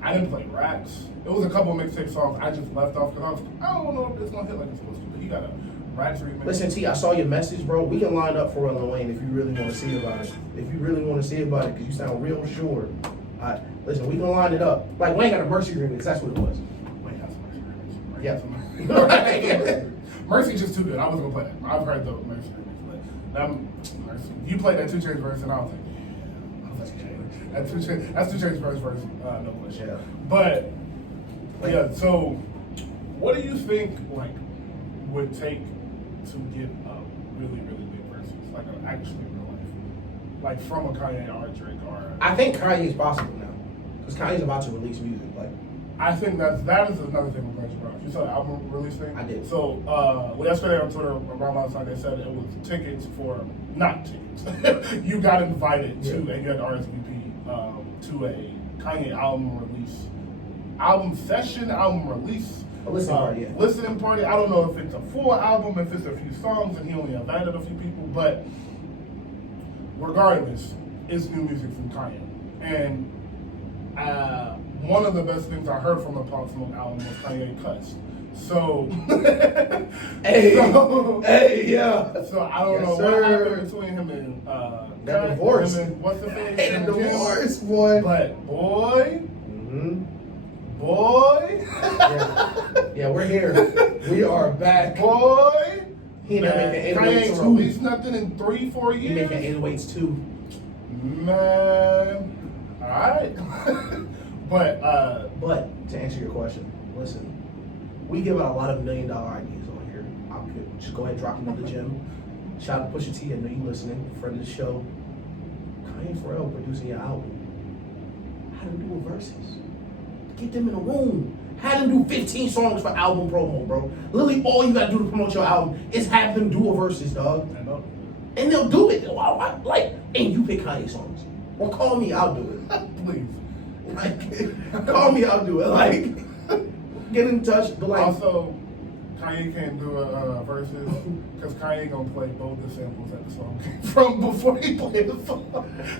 I didn't play Racks. It was a couple mixtape songs I just left off because I don't know if it's gonna hit like it's supposed to. But he got a Racks remix. Listen, T, I saw your message, bro. We can line up for Lil Wayne if you really want to see about it. If you really want to see about it, because you sound real sure. Listen, we can line it up. Like Wayne got a Mercy remix. That's what it was. Wayne has some Mercy remix. Yeah. Mercy's just too good. I wasn't gonna play that. I've heard the Mercy remix, but that Mercy. You played that 2 Chainz verse, and I was like, yeah. That's 2 Chainz verse, no question. Yeah. But yeah, so what do you think like would take to get a really, really big versus like an actually real life, like from a Kanye or a Drake or? I think Kanye's possible now, because Kanye's about to release music. Like, I think that is another thing with Kanye Brown. You saw the album release thing? I did. So yesterday on Twitter around last night they said it was tickets for not tickets. You got invited to and you had RSVP to a Kanye album release, album session, album release. a listening party, yeah. Listening party. I don't know if it's a full album, if it's a few songs, and he only invited a few people. But regardless, it's new music from Kanye. And one of the best things I heard from the Pop Smoke album was Kanye cussed. So, hey, yeah. So I don't know what happened between him and that divorce. What's the thing? Hey, the divorce, boy. But boy. Yeah, we're here. We are back. Boy. He ain't making Kanye 808s ain't too. released nothing in 3-4 years. He making 808s too. Man. Alright. But to answer your question, listen, we give out a lot of $1 million ideas on here. I'm good. Just go ahead and drop them in the gym. Shout out to Pusha T. I know you listening. Friend of the show. Kanye and Pharrell producing your album. How do we do a versus? get them in a room. Have them do 15 songs for album promo, bro. Literally, all you gotta do to promote your album is have them do a verses, dog. I know. And they'll do it. Like, and you pick Kanye songs. Or call me, I'll do it. Please. Like, call me, I'll do it. Like, get in touch. But like, also, Kanye can't do a verses because Kanye gonna play both the samples at the song from before he plays the song.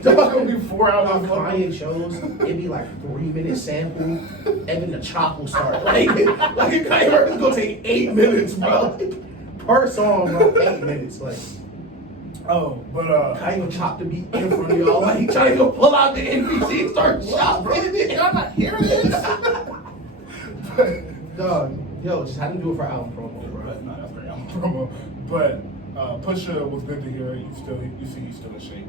That's gonna be 4 hours. Kanye shows, it'd be like 3-minute sample, and then the chop will start. Like Kanye verse is gonna take 8 minutes, bro. Per song, bro, 8 minutes. Like, oh, but Kanye gonna chop the beat in front of y'all. Like, he trying to go pull out the NPC and start chopping it. y'all not hearing this? Dog, yo, just have him do it for album promo, bro. No, that's great album promo. But Pusha was good to hear. You see he's still in shape.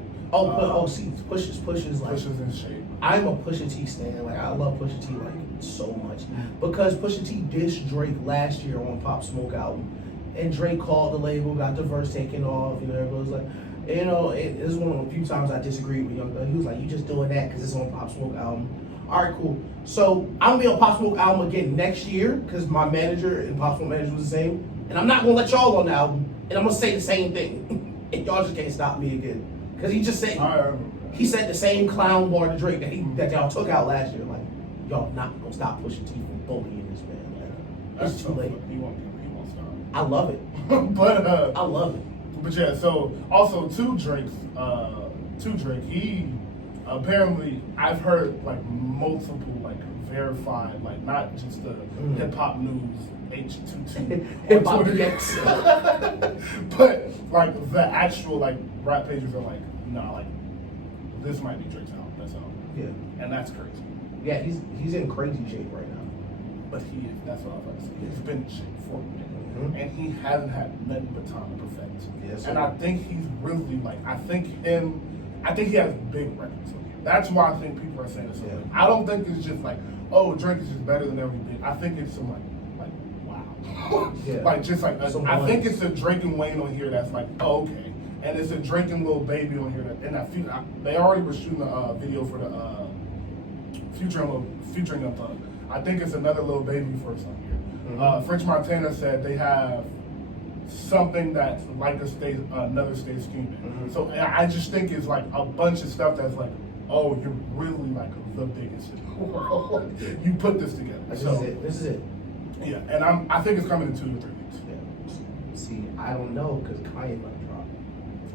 See, Pusha's like, Pusha's in shape. I'm a Pusha T stan. Like, I love Pusha T like so much because Pusha T dissed Drake last year on Pop Smoke album, and Drake called the label, got the verse taken off. You know, everybody was like, you know, this is one of the few times I disagreed with Young Thug. He was like, "You just doing that because it's on Pop Smoke album." All right, cool. So I'm gonna be on Pop Smoke album again next year because my manager and Pop Smoke manager was the same, and I'm not gonna let y'all on the album, and I'm gonna say the same thing, and y'all just can't stop me again because he just said he said the same clown bar to Drake that y'all took out last year. Like, y'all not gonna stop Pusha T from bullying this man. Like, it's too late. He won't stop. I love it, but I love it. But yeah, so also to Drake, he apparently I've heard like multiple like verified, like not just the hip hop news H22 Hip Hop DX, but like the actual like rap pages are like, nah, like this might be Drake's album. That's all. Yeah, And that's crazy. yeah, he's in crazy shape right now. But he is. That's what I was about to say. He's been in shape for a minute. Mhm. And he hasn't had nothing but time to perfect. Yes, and sir. I think he's really like, I think he has big records on here. That's why I think people are saying this. Yeah. I don't think it's just like, oh, Drake is just better than everything. I think it's some like wow. Yeah. Like just like, I think it's a Drake and Wayne on here that's like, oh, okay. And it's a Drake and Lil Baby on here they already were shooting a video for the featuring Young Thug. I think it's another Lil Baby verse on here. Mhm. French Montana said they have something that's like another state scheming. Mhm. So I just think it's like a bunch of stuff that's like, oh, you're really like the biggest in the world. You put this together. This is it. Yeah, and I think it's coming in 2 to 3 weeks. Yeah. See, I don't know because Kanye about to drop.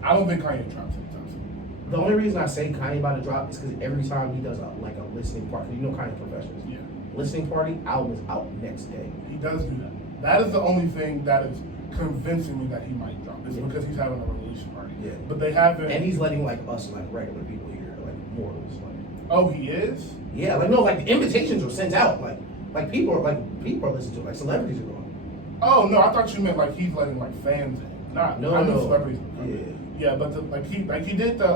I don't think Kanye drops anytime soon. The only reason I say Kanye about to drop is because every time he does a listening party, you know Kanye professionals. Yeah. Listening party, album is out next day. He does do that. That is the only thing that is convincing me that he might drop. Is because he's having a release party. Yeah. But they haven't. And he's letting like us, like regular people here, like mortals. Like, Oh, he is? yeah, like no, like the invitations are sent out. Like people are listening to it. Like celebrities are going. Oh no, I thought you meant like he's letting like fans in. Not No, I know no. celebrities. Yeah. Yeah, but he did the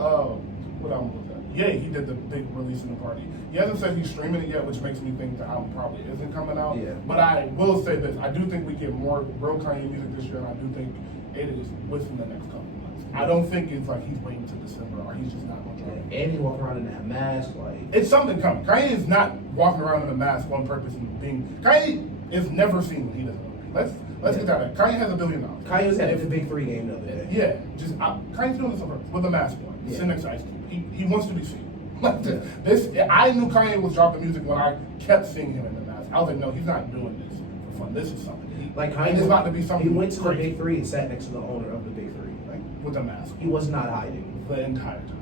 what album was that? Yeah, he did the big release in the party. He hasn't said he's streaming it yet, which makes me think the album probably isn't coming out. Yeah. But I will say this: I do think we get more real Kanye music this year, and I do think it is within the next couple months. I don't think it's like he's waiting till December or he's just not going to drop it. And he's walking around in that mask, like. It's something coming. Kanye is not walking around in a mask on purpose and being. Kanye is never seen when he doesn't know. Let's get that. Kanye has $1 billion. Kanye's had the big 3 game the other day. Yeah, just Kanye's doing this on purpose with a mask on. Yeah. Sitting next to Ice Cube. He wants to be seen. Like this, I knew Kanye was dropping music when I kept seeing him in the mask. I was like, no, he's not doing this for fun. This is something. Like Kanye, it's about to be something. He went to the crazy big 3 and sat next to the owner of the big 3. Like with a mask he was not hiding. the entire time.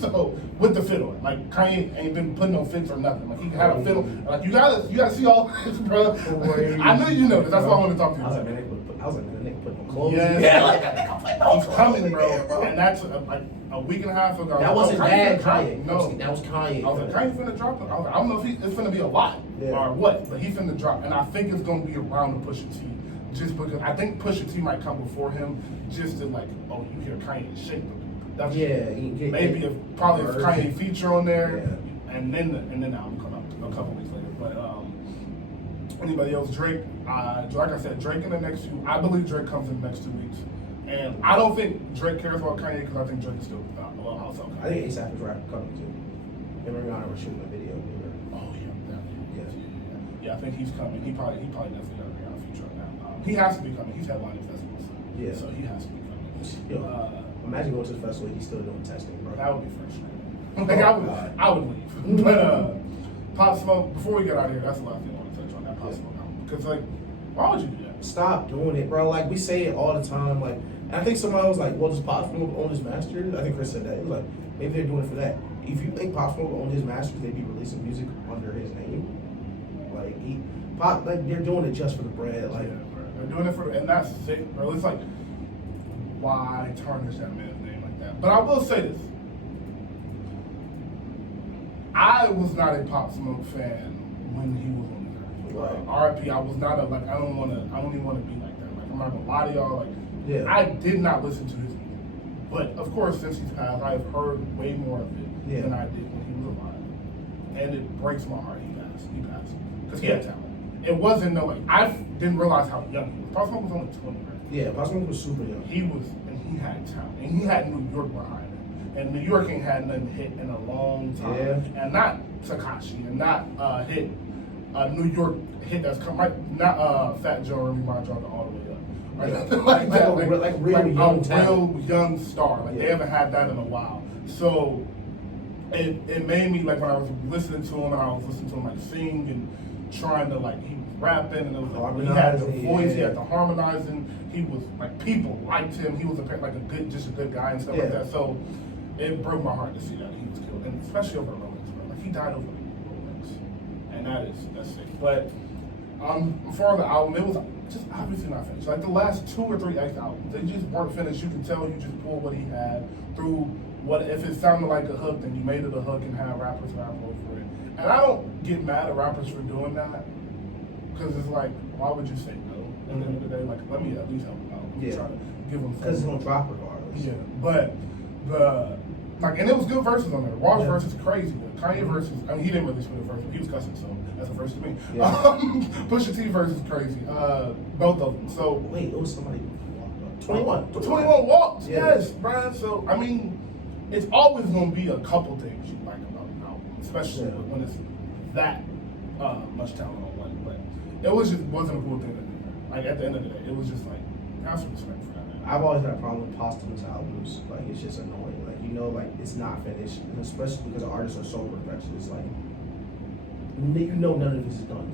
So with the fiddle, like Kanye ain't been putting no fits or nothing. Like he had a fiddle. Like you gotta see all this, bro. I know you know this. That's why I want to talk to you. I was like, man, nigga put no clothes. Yes. Yeah, like that nigga put no He's clothes coming, in bro. there, bro. And that's like a week and a half ago. That wasn't bad, Kanye. No, That was Kanye. I was like, Kanye finna drop it. I was like, I don't know if it's finna be a lot or what, but he's finna drop. And I think it's gonna be around the Pusha T. Just because I think Pusha T might come before him just to like, oh, you hear Kanye shake them. That's maybe if Kanye feature on there, and then the album come out a couple weeks later. But anybody else? Drake, like I said, Drake in the next few. I believe Drake comes in the next 2 weeks, and I don't think Drake cares about Kanye because I think Drake is still outside. I think ASAP is coming too. Him and Rihanna were shooting a video together. Oh yeah. Yeah, I think he's coming. He probably definitely got a big out future on that. He has to be coming. He's headlining festivals. Yeah. So he has to be coming. Yo, imagine going to the festival and he's still doing testing, bro. That would be frustrating. Like I would leave. But Pop Smoke, before we get out of here, that's the last thing I want to touch on, that Pop Smoke album. Because like, why would you do that? Stop doing it, bro. Like we say it all the time. Like, and I think somebody was like, "Well, does Pop Smoke own his masters?" I think Chris said that. He was like, maybe they're doing it for that. If you think Pop Smoke owned his masters, they'd be releasing music under his name. Like they're doing it just for the bread. Like they're doing it for, and that's sick, bro. It's like, why tarnish that man's name like that? But I will say this. I was not a Pop Smoke fan when he was on the earth. R.I.P. I was not a, like, I don't even want to be like that. Like, I'm not gonna lie to y'all. Like, I did not listen to his music. But of course, since he's passed, I've heard way more of it than I did when he was alive. And it breaks my heart he passed. Because he had talent. It wasn't no, like, I didn't realize how young he was. Pop Smoke was only 20, right? Yeah, Pop Smoke was super young. He was, and he had talent. And he had New York behind him. And New York ain't had nothing hit in a long time. Yeah. And not Tekashi, and not hit a New York hit that's come right, not Fat Joe or Remy Martin all the way up. Right? like real young star. Like they haven't had that in a while. So it made me, like, when I was listening to him and I was listening to him like sing and trying to, like, he was rapping and it was like, he had the voice, he had the harmonizing, he was like, people liked him, he was just a good guy and stuff like that. So it broke my heart to see that he was killed, and especially over Rolex, bro. Like, he died over Rolex, and that's sick. But for the album, it was just obviously not finished. Like the last 2 or 3 X albums, they just weren't finished. You can tell you just pulled what he had through what, if it sounded like a hook, then you made it a hook and had rappers rap over it. And I don't get mad at rappers for doing that, because it's like, why would you say no? At the end of the day, like, let me at least help him out. Try to give him, because it's gonna drop regardless. Yeah, but and it was good verses on there. Raw's verse is crazy, but Kanye verse is, I mean, he didn't really spit a verse, but he was cussing, so that's a verse to me. Pusha T verse is crazy. Both of them. So wait, it was somebody walked up. 21 walks, yes, Brian. So I mean, it's always gonna be a couple things you like about an album, especially when it's that much talent on one. But it wasn't a cool thing to do. Like at the end of the day, it was just like, have some respect for that, man. I've always had a problem with posthumous albums. Like, it's just annoying. Like, you know, like, it's not finished, and especially because artists are so perfectionist. Like, you know, none of this is done.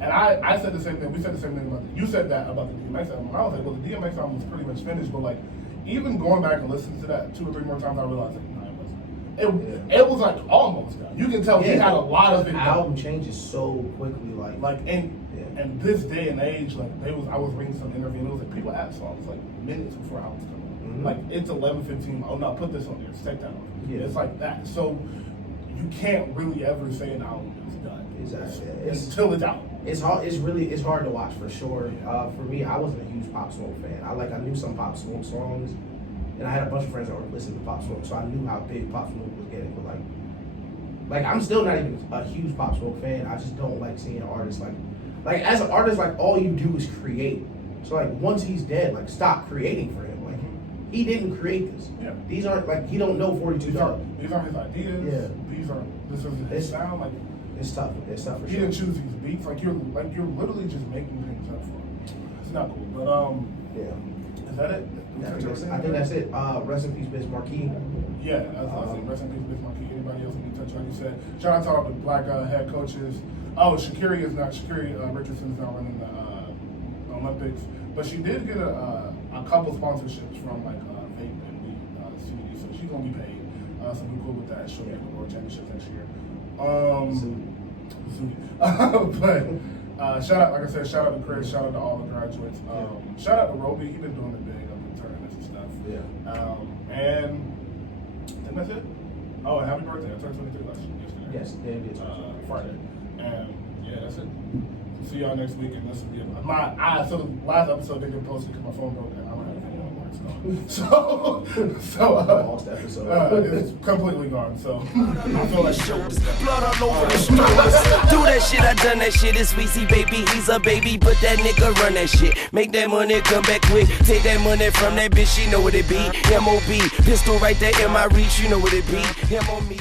And I said the same thing. We said the same thing about you said that about the DMX album. And I was like, well, the DMX album was pretty much finished, but like, even going back and listening to that 2 or 3 more times, I realized like, no, it wasn't. It was like almost done. You can tell he had a lot of it. The album changes so quickly, and this day and age, like I was reading some interview and it was like people add songs like minutes before albums come out. Mm-hmm. Like it's 11:15. Oh no, put this on there. Take that off. Yeah. It's like that. So you can't really ever say an album is done. Exactly. Until it's out. It's hard. It's hard to watch for sure. For me, I wasn't a huge Pop Smoke fan. I knew some Pop Smoke songs, and I had a bunch of friends that were listening to Pop Smoke, so I knew how big Pop Smoke was getting. But like I'm still not even a huge Pop Smoke fan. I just don't like seeing artists like as an artist, like all you do is create. So like once he's dead, like stop creating for him. Like he didn't create this. Yeah. These aren't like he don't know 42 dollars. These aren't his ideas. Yeah. This isn't his sound. Like it's tough. It's tough for sure. He didn't choose these beats. Like you're literally just making things up for him. It's not cool. But yeah. Is that it? I think that's it. Rest in peace, Biz Marquis. Yeah, that's awesome. Rest in peace, Biz Marquis. Anybody else need to touch on? You said shout out to all the black head coaches. Oh, Sha'Carri Richardson's not running the Olympics, but she did get a couple sponsorships from like vape and weed CBD, so she's gonna be paid. So we're cool with that. She'll get the World Championships next year. But shout out, like I said, shout out to Chris, shout out to all the graduates. Shout out to Roby, he's been doing it big up in tournaments and stuff. Yeah. And I think that's it. Oh, and happy birthday! I turned 23 yesterday. Yes, David. Friday. And yeah, that's it. See y'all next week, and this will be so the last episode didn't get posted because my phone broke and I don't have a video anymore. So lost episode. It's completely gone. So I feel like blood all over the streets. Do that shit, I done that shit. It's Weezy, baby, he's a baby, but that nigga run that shit. Make that money, come back quick. Take that money from that bitch, she know what it be. MOB, pistol right there in my reach, you know what it be. Him on me.